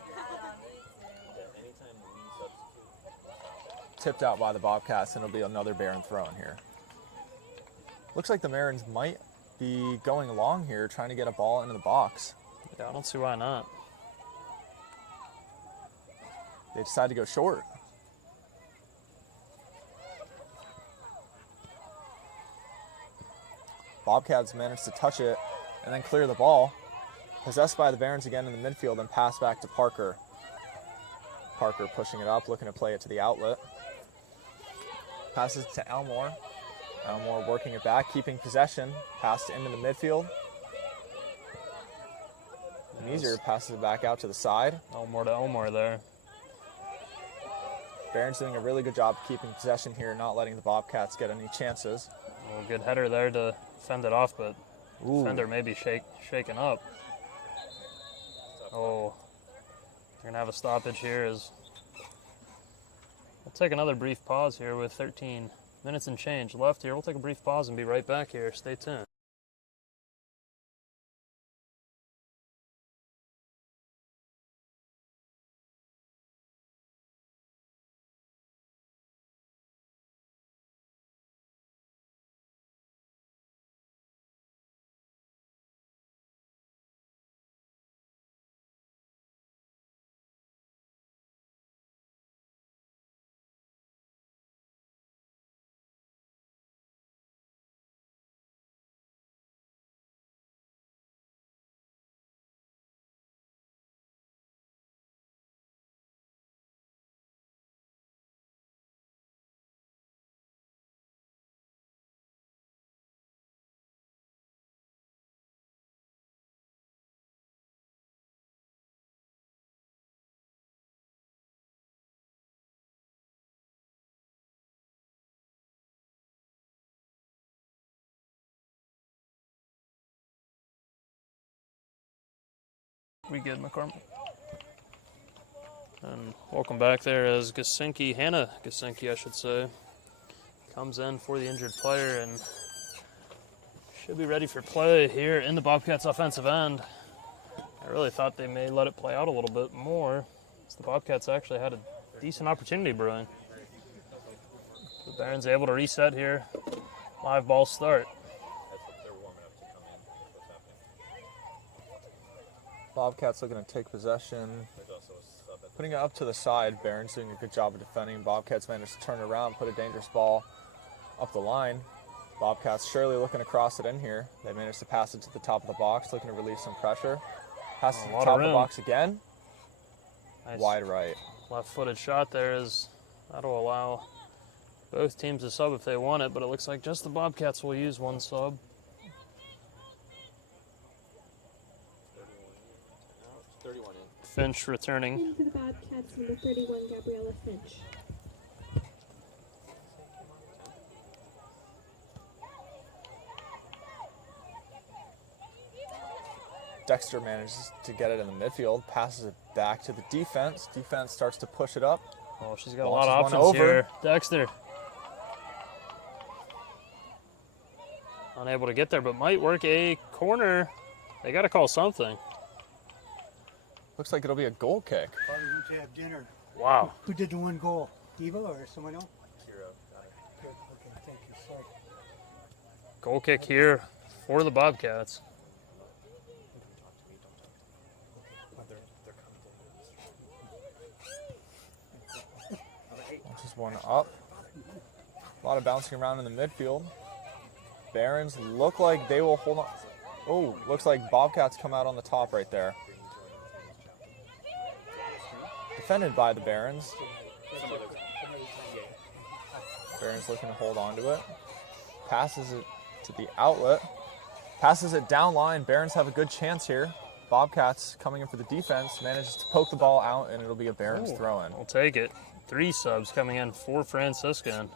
Tipped out by the Bobcats, and it'll be another Barron throw in here. Looks like the Marins might be going long here, trying to get a ball into the box. Yeah, I don't see why not. They decide to go short. Bobcats managed to touch it and then clear the ball. Possessed by the Barons again in the midfield and pass back to Parker. Parker pushing it up, looking to play it to the outlet. Passes to Elmore. Elmore working it back, keeping possession. Passed into the midfield. Meeser passes it back out to the side. Elmore to Elmore there. Barron's doing a really good job of keeping possession here, not letting the Bobcats get any chances. Well, good header there to fend it off, but defender may be shaken up. Oh, you're going to have a stoppage here as we'll take another brief pause here with 13 minutes and change left here. We'll take a brief pause and be right back here. Stay tuned. We good, McCormick? And welcome back there as Hannah Gasinki, I should say, comes in for the injured player and should be ready for play here in the Bobcats' offensive end. I really thought they may let it play out a little bit more, as the Bobcats actually had a decent opportunity brewing. The Barons able to reset here. Live ball start. Bobcats looking to take possession. Putting it up to the side. Barron's doing a good job of defending. Bobcats managed to turn it around, put a dangerous ball up the line. Bobcats surely looking to cross it in here. They managed to pass it to the top of the box, looking to relieve some pressure. Pass it to the top of the box again. Nice. Wide right. Left-footed shot there is that'll allow both teams to sub if they want it, but it looks like just the Bobcats will use one sub. Finch returning. Into the Bobcats, number 31, Gabriella Finch. Dexter manages to get it in the midfield, passes it back to the defense. Defense starts to push it up. Oh, she's got a lot of Launches one options over. here. Dexter. Unable to get there, but might work a corner. They got to call something. Looks like it'll be a goal kick. Probably went to have dinner. Wow. Who did the one goal? Eva or someone else? Kira. Good. Okay, thank you. Sorry. Goal kick here for the Bobcats. Throws one up. A lot of bouncing around in the midfield. Barons look like they will hold on. Oh, looks like Bobcats come out on the top right there. Defended by the Barons. Barons looking to hold on to it. Passes it to the outlet. Passes it down line. Barons have a good chance here. Bobcats coming in for the defense. Manages to poke the ball out, and it'll be a Barons throw-in. We'll take it. 3 subs coming in for Franciscan.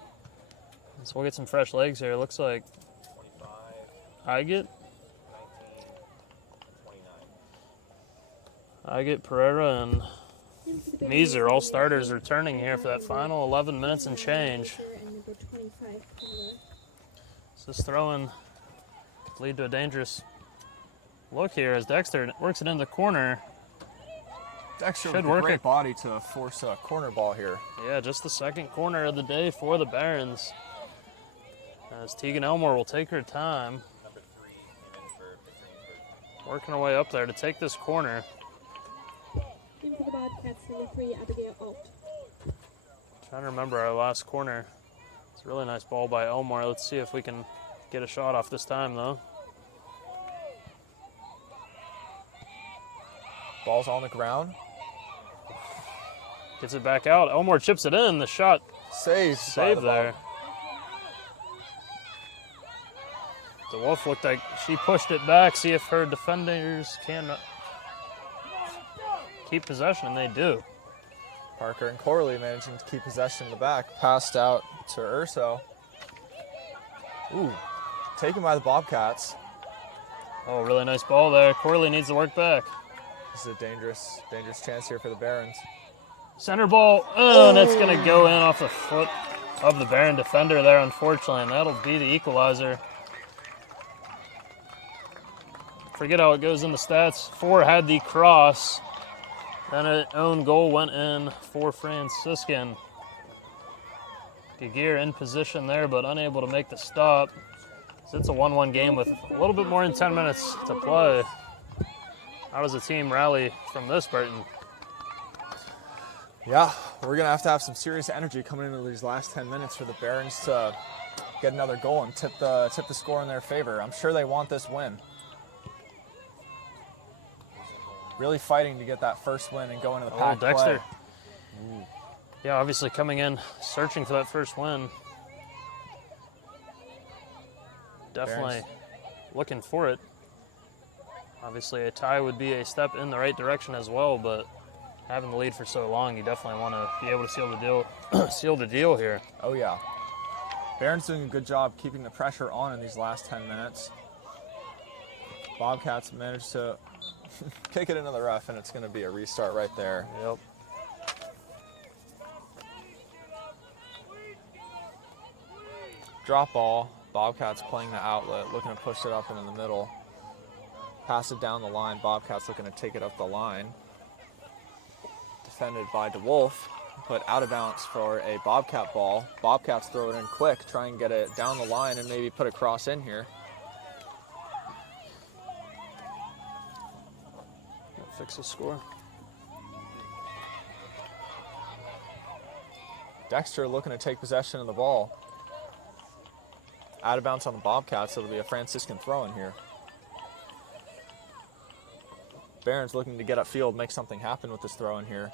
So we'll get some fresh legs here. Looks like 25, I get Pereira and Meeser, all starters, returning here for that final 11 minutes and change. So this throw-in could lead to a dangerous look here as Dexter works it in the corner. Dexter Should with a work great it. body to force a corner ball here. Yeah, just the second corner of the day for the Barons. As Tegan Elmore will take her time, number 3 came in for Greensberg. working her way up there to take this corner. In for the Bobcats, number 3, Abigail Alt. Trying to remember our last corner. It's a really nice ball by Elmore. Let's see if we can get a shot off this time, though. Ball's on the ground. Gets it back out. Elmore chips it in. The shot Saved by the saved there. Bob- DeWolf looked like she pushed it back. See if her defenders can keep possession, and they do. Parker and Corley managing to keep possession in the back. Passed out to Urso. Ooh, taken by the Bobcats. Oh, really nice ball there. Corley needs to work back. This is a dangerous chance here for the Barons. Center ball, and it's going to go in off the foot of the Baron defender there, unfortunately, and that'll be the equalizer. Forget how it goes in the stats. 4 had the cross. Then an own goal went in for Franciscan. Giguere in position there, but unable to make the stop. So it's a 1-1 game with a little bit more than 10 minutes to play. How does the team rally from this, Burton? Yeah, we're going to have some serious energy coming into these last 10 minutes for the Barons to get another goal and tip the score in their favor. I'm sure they want this win. Really fighting to get that first win and go into the pack Dexter. play. Yeah, obviously coming in, searching for that first win. Definitely Barons. looking for it. Obviously, a tie would be a step in the right direction as well, but having the lead for so long, you definitely want to be able to seal the deal, seal the deal here. Oh, yeah. Barons doing a good job keeping the pressure on in these last 10 minutes. Bobcats managed to kick it into the ref, and it's going to be a restart right there. Yep. Drop ball. Bobcats playing the outlet, looking to push it up into the middle. Pass it down the line. Bobcats looking to take it up the line. Defended by DeWolf, but out of bounds for a Bobcat ball. Bobcats throw it in quick, try and get it down the line and maybe put a cross in here. Fix the score. Dexter looking to take possession of the ball. Out of bounds on the Bobcats, so it'll be a Franciscan throw-in here. Barons looking to get upfield, make something happen with this throw-in here.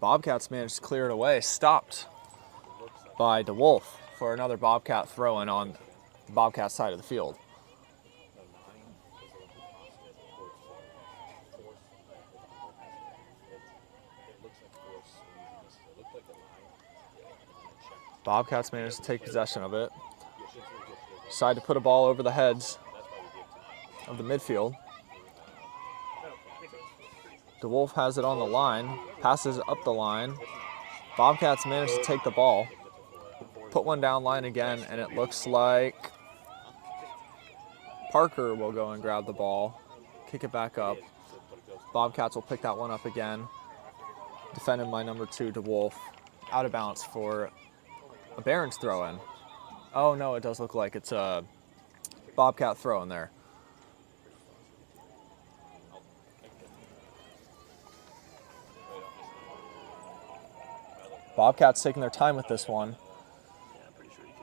Bobcats managed to clear it away, stopped by DeWolf for another Bobcat throw-in on the Bobcat side of the field. Bobcats managed to take possession of it. Decide to put a ball over the heads of the midfield. DeWolf has it on the line, passes up the line. Bobcats managed to take the ball, put one down line again, and it looks like Parker will go and grab the ball, kick it back up. Bobcats will pick that one up again. Defended by number 2, DeWolf. Out of bounds for a Barons throw-in. Oh no, it does look like it's a Bobcat throw-in there. Bobcats taking their time with this one.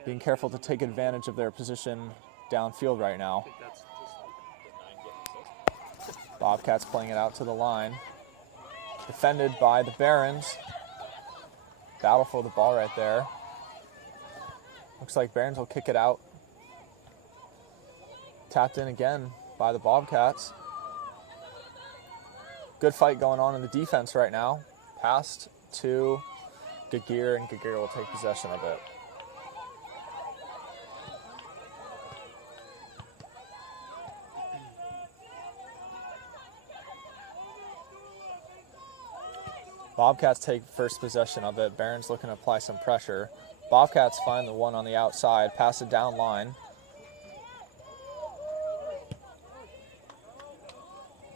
Being careful to take advantage of their position downfield right now. Bobcats playing it out to the line. Defended by the Barons. Battle for the ball right there. Looks like Barons will kick it out. Tapped in again by the Bobcats. Good fight going on in the defense right now. Passed to Giguere, and Giguere will take possession of it. Bobcats take first possession of it. Barons looking to apply some pressure. Bobcats find the one on the outside, pass it down line.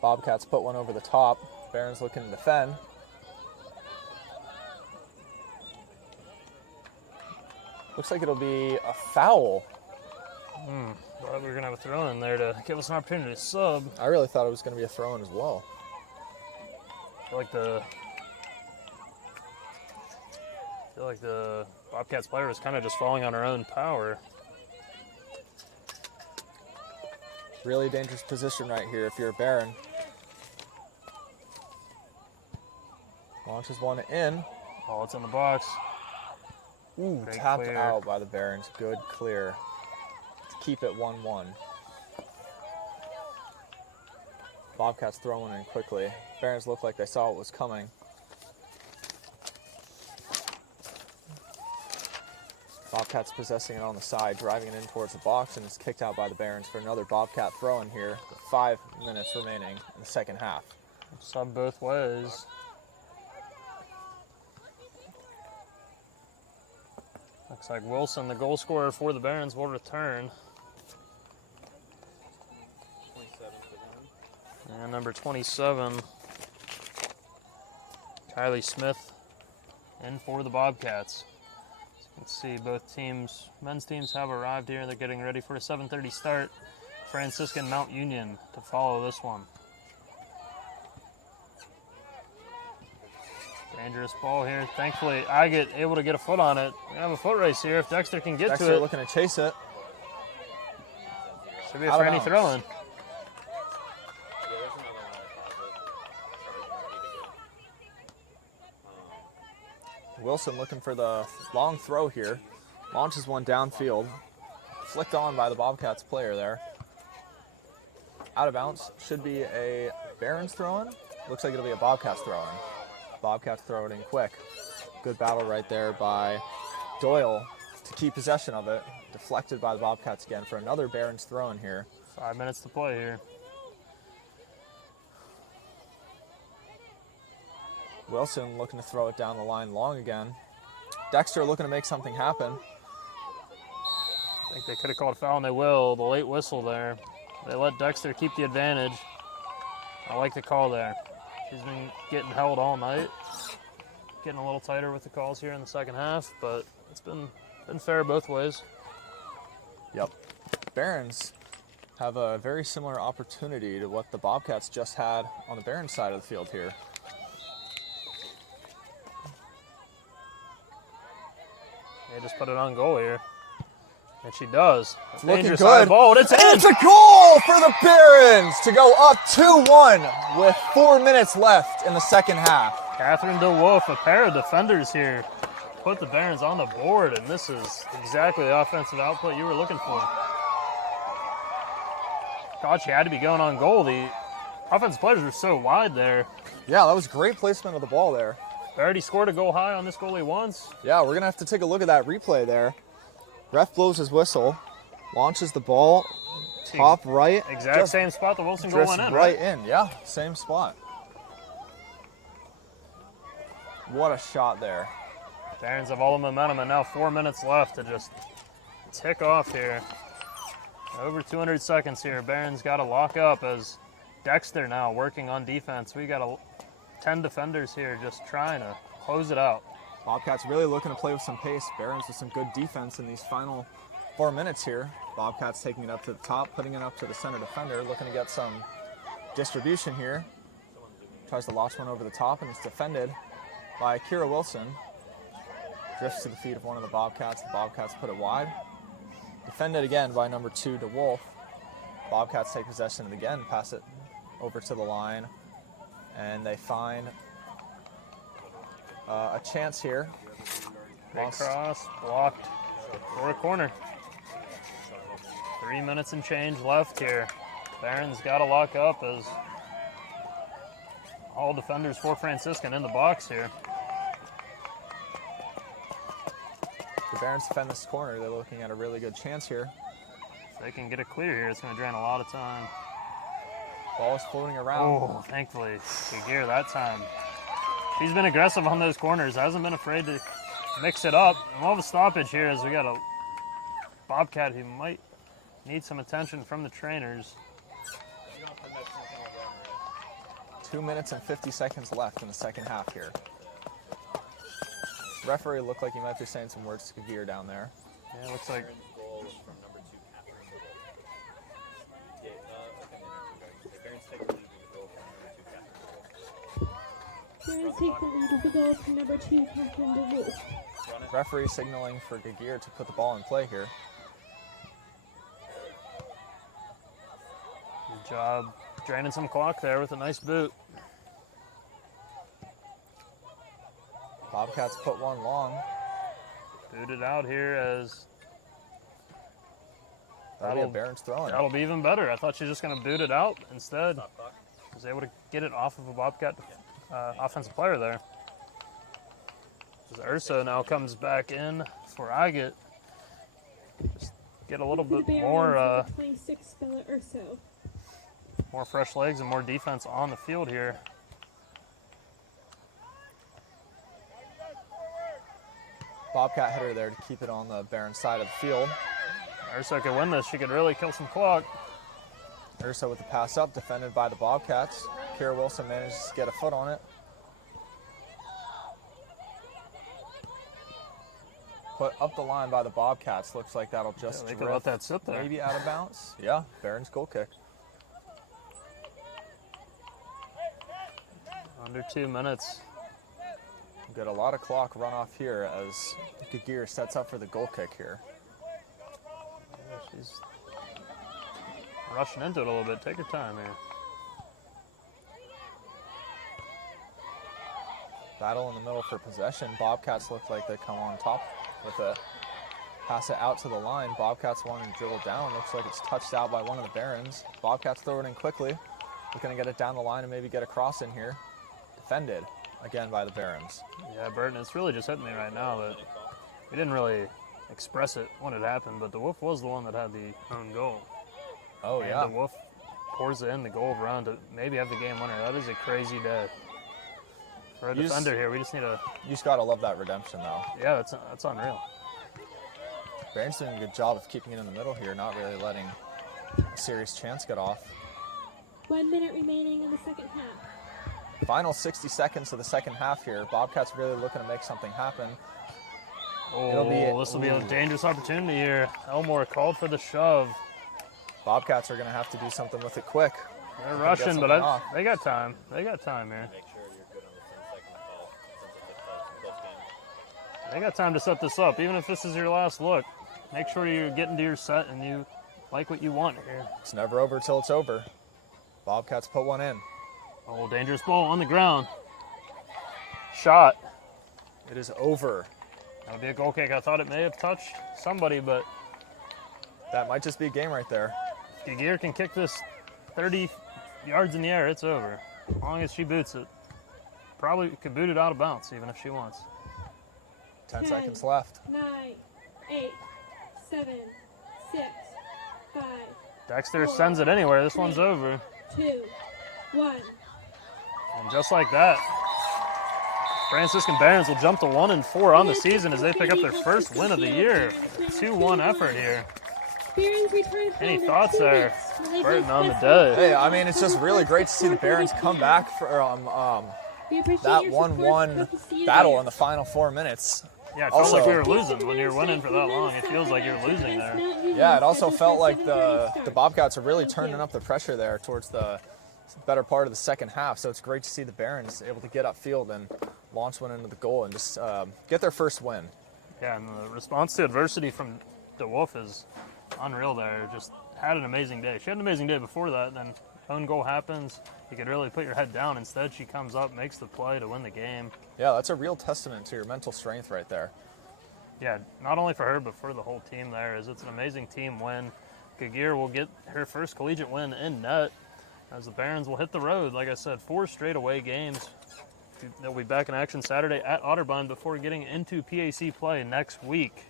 Bobcats put one over the top. Barons looking to defend. Looks like it'll be a foul. Thought we were going to have a throw in there to give us an opportunity to sub. I really thought it was going to be a throw-in as well. I feel like the Bobcats player was kind of just falling on her own power. Really dangerous position right here if you're a Baron. Launches one in. Oh, it's in the box. Ooh, Great tapped clear. out by the Barons. Good clear to keep it 1-1. Bobcats throwing in quickly. Barons looked like they saw what was coming. Bobcats possessing it on the side, driving it in towards the box, and it's kicked out by the Barons for another Bobcat throw in here. 5 minutes remaining in the second half. Sub both ways. Looks like Wilson, the goal scorer for the Barons, will return. 27 for them. And number 27, Kylie Smith, in for the Bobcats. As you can see, both teams, men's teams have arrived here. They're getting ready for a 7:30 start. Franciscan Mount Union to follow this one. Dangerous ball here. Thankfully, I get able to get a foot on it. We have a foot race here. If Dexter can get Dexter to it, looking to chase it. should be a Out of Franny bounds. throwing. Yeah, there's another one I thought Wilson looking for the long throw here. Launches one downfield. Flicked on by the Bobcats player there. Out of bounds. Should be a Barons throw-in. Looks like it'll be a Bobcats throw-in. Bobcats throw it in quick. Good battle right there by Doyle to keep possession of it. Deflected by the Bobcats again for another Barons throw-in here. 5 minutes to play here. Wilson looking to throw it down the line long again. Dexter looking to make something happen. I think they could have called a foul, and they will. The late whistle there. They let Dexter keep the advantage. I like the call there. He's been getting held all night. Getting a little tighter with the calls here in the second half, but it's been fair both ways. Yep. Barons have a very similar opportunity to what the Bobcats just had on the Barons side of the field here. They just put it on goal here. And she does. It's looking Dangerous good. high ball, and it's in! It's a goal for the Barons to go up 2-1 with 4 minutes left in the second half. Catherine DeWolf, a pair of defenders here, put the Barons on the board, and this is exactly the offensive output you were looking for. Thought she had to be going on goal. The offensive players were so wide there. Yeah, that was great placement of the ball there. They already scored a goal high on this goalie once. Yeah, we're going to have to take a look at that replay there. Ref blows his whistle, launches the ball, top right. Exact just same spot the Wilson goal drifts went in, right right? in, yeah, same spot. What a shot there. Barons have all the momentum, and now 4 minutes left to just tick off here. Over 200 seconds here. Barons got to lock up as Dexter now working on defense. We got 10 defenders here just trying to close it out. Bobcats really looking to play with some pace. Barons with some good defense in these final 4 minutes here. Bobcats taking it up to the top, putting it up to the center defender, looking to get some distribution here. Tries to launch one over the top, and it's defended by Kira Wilson. Drifts to the feet of one of the Bobcats. The Bobcats put it wide. Defended again by number 2, DeWolf. Bobcats take possession and again pass it over to the line. And they find a chance here. Big cross, blocked for a corner. 3 minutes and change left here. Barron's got to lock up as all defenders for Franciscan in the box here. The Barons defend this corner. They're looking at a really good chance here. If they can get it clear here, it's going to drain a lot of time. Ball is floating around. Oh, thankfully, Giguere that time. He's been aggressive on those corners. Hasn't been afraid to mix it up. And we'll have a stoppage here as we got a Bobcat who might need some attention from the trainers. 2 minutes and 50 seconds left in the second half here. Referee looked like he might be saying some words to Giguere down there. Yeah, it looks like Barron's goal is from number 2, Catherine DeWolf. Barron's take the lead with the goal from number 2, Catherine DeWolf. Barons take the lead with the goal from number 2, Catherine DeWolf. Run it. Referee signaling for Giguere to put the ball in play here. good job draining some clock there with a nice boot. Bobcats put one long. Booted out here as That'll be a Barons throwing. that'll be even better. I thought she was just going to boot it out. Instead, Stop clock. was able to get it off of a Bobcat offensive player there. As Urso now comes back in for Agate. Just get a little For the bit more Barons, number 26, Bella Urso. more fresh legs and more defense on the field here. Bobcat hitter there to keep it on the Barons side of the field. Urso could win this. She could really kill some clock. Urso with the pass up, defended by the Bobcats. Kira Wilson manages to get a foot on it. Put up the line by the Bobcats. Looks like that'll just They could let that sit there. maybe out of bounds. Yeah, Barons goal kick. Under 2 minutes. Got a lot of clock run off here as Giguere sets up for the goal kick here. Yeah, she's rushing into it a little bit. Take her time here. Battle in the middle for possession. Bobcats look like they come on top with a pass it out to the line. Bobcats wanting to dribble down. Looks like it's touched out by one of the Barons. Bobcats throw it in quickly. Looking to get it down the line and maybe get a cross in here. Defended again by the Barons. Yeah, Burton, it's really just hitting me right now that we didn't really express it when it happened, but DeWolf was the one that had the own goal. Oh, and yeah. DeWolf pours it in the goal of round to maybe have the game winner. That is a crazy day. For a defender here, we just need a... You just got to love that redemption, though. Yeah, that's unreal. Barons doing a good job of keeping it in the middle here, not really letting a serious chance get off. 1 minute remaining in the second half. Final 60 seconds of the second half here. Bobcats really looking to make something happen. Oh, be- this will be a dangerous opportunity here. Elmore called for the shove. Bobcats are going to have to do something with it quick. They're Get rushing, something but off. they got time. They got time here. Make sure you're good on the 10-second call since it's a close game. They got time to set this up, even if this is your last look. Make sure you're getting to your set and you like what you want here. It's never over till it's over. Bobcats put one in. Oh, dangerous ball on the ground. Shot. It is over. That'll be a goal kick. I thought it may have touched somebody, but That might just be a game right there. if Giguere can kick this 30 yards in the air, it's over. As long as she boots it. Probably could boot it out of bounds even if she wants. 10 10. seconds left. 9, 8, 7, 6, 5, Dexter sends it anywhere. This one's over. 2, 1. And just like that, Franciscan Barons will jump to 1-4 on the season as they pick up their first win of the year. 2-1 effort here. Barons return Any home in thoughts 2 there? minutes when they Burton face on the West day. Point. Hey, I mean, it's just really great to see the Barons come back from We appreciate that your support. 1-1 Hope to see you battle there. in the final 4 minutes. Yeah, it felt Also- like we were losing. When you're winning for that long, it feels like you're losing there. Yeah, it also felt like the Bobcats are really turning up the pressure there towards the better part of the second half. So it's great to see the Barons able to get upfield and launch one into the goal and just get their first win. Yeah, and the response to adversity from DeWolf is unreal there. Just had an amazing day. She had an amazing day before that, then own goal happens. You could really put your head down. Instead, she comes up, makes the play to win the game. Yeah, that's a real testament to your mental strength right there. Yeah, not only for her, but for the whole team there. It's an amazing team win. Giguere will get her first collegiate win in net as the Barons will hit the road. Like I said, 4 straight away games. They'll be back in action Saturday at Otterbein before getting into PAC play next week.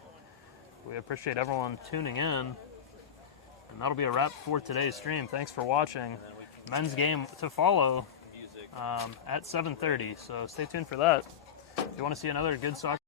We appreciate everyone tuning in. And that'll be a wrap for today's stream. Thanks for watching. Men's game to follow at 7:30, so stay tuned for that. If you want to see another good soccer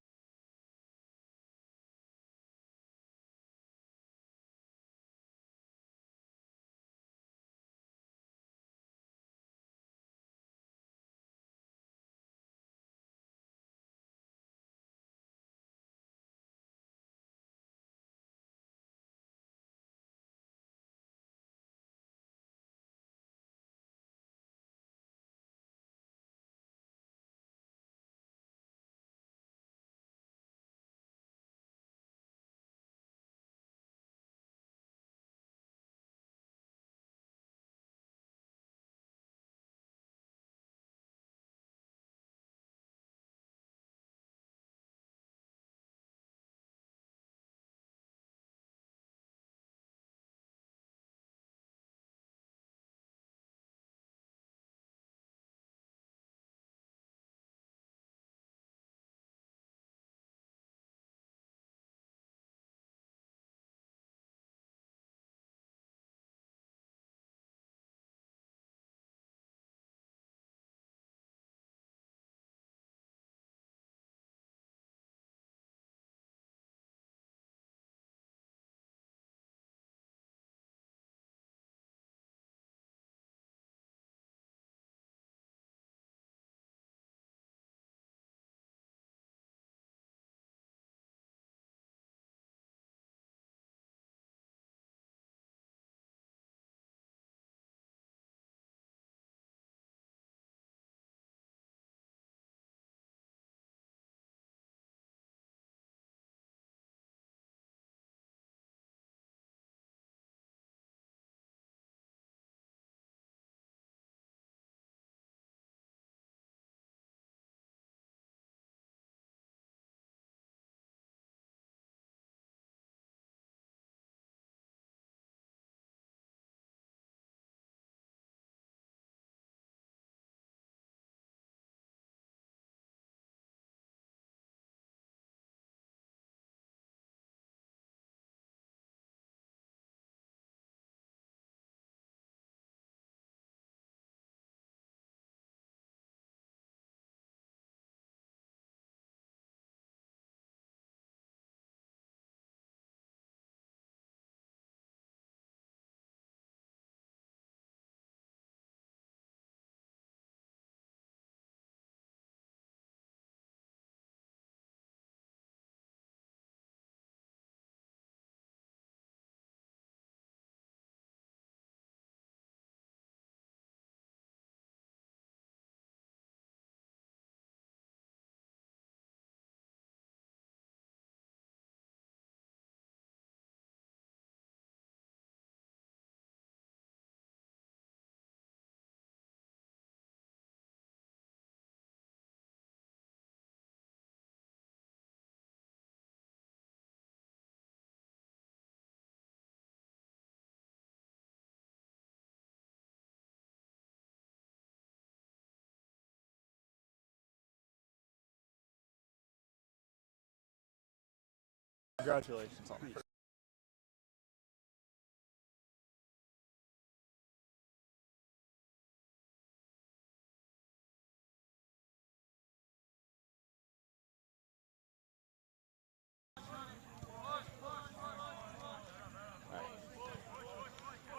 Congratulations on the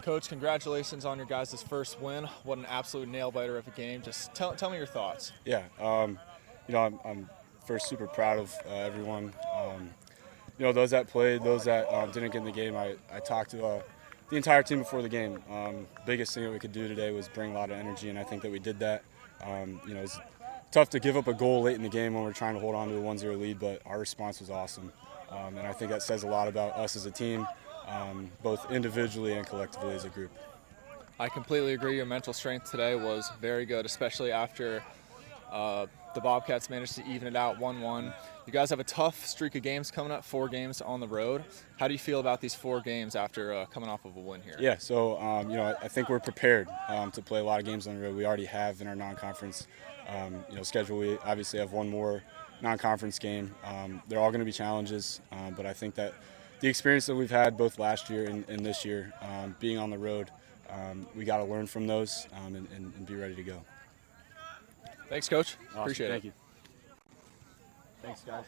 Coach, congratulations on your guys' first win. What an absolute nail-biter of a game. Just tell me your thoughts. Yeah, I'm first super proud of everyone. Those that played, those that didn't get in the game. I talked to the entire team before the game. Biggest thing that we could do today was bring a lot of energy, and I think that we did that. It's a tough to give up a goal late in the game when we're trying to hold on to a 1-0 lead, but our response was awesome. And I think that says a lot about us as a team, both individually and collectively as a group. I completely agree. Your mental strength today was very good, especially after the Bobcats managed to even it out 1-1. You guys have a tough streak of games coming up, 4 games on the road. How do you feel about these 4 games after coming off of a win here? Yeah, so I think we're prepared to play a lot of games on the road. We already have in our non-conference schedule. We obviously have one more non-conference game. They're all going to be challenges, but I think that the experience that we've had both last year and this year, being on the road, we got to learn from those and be ready to go. Thanks, Coach. Awesome. Appreciate it. Thank you. Thanks, guys.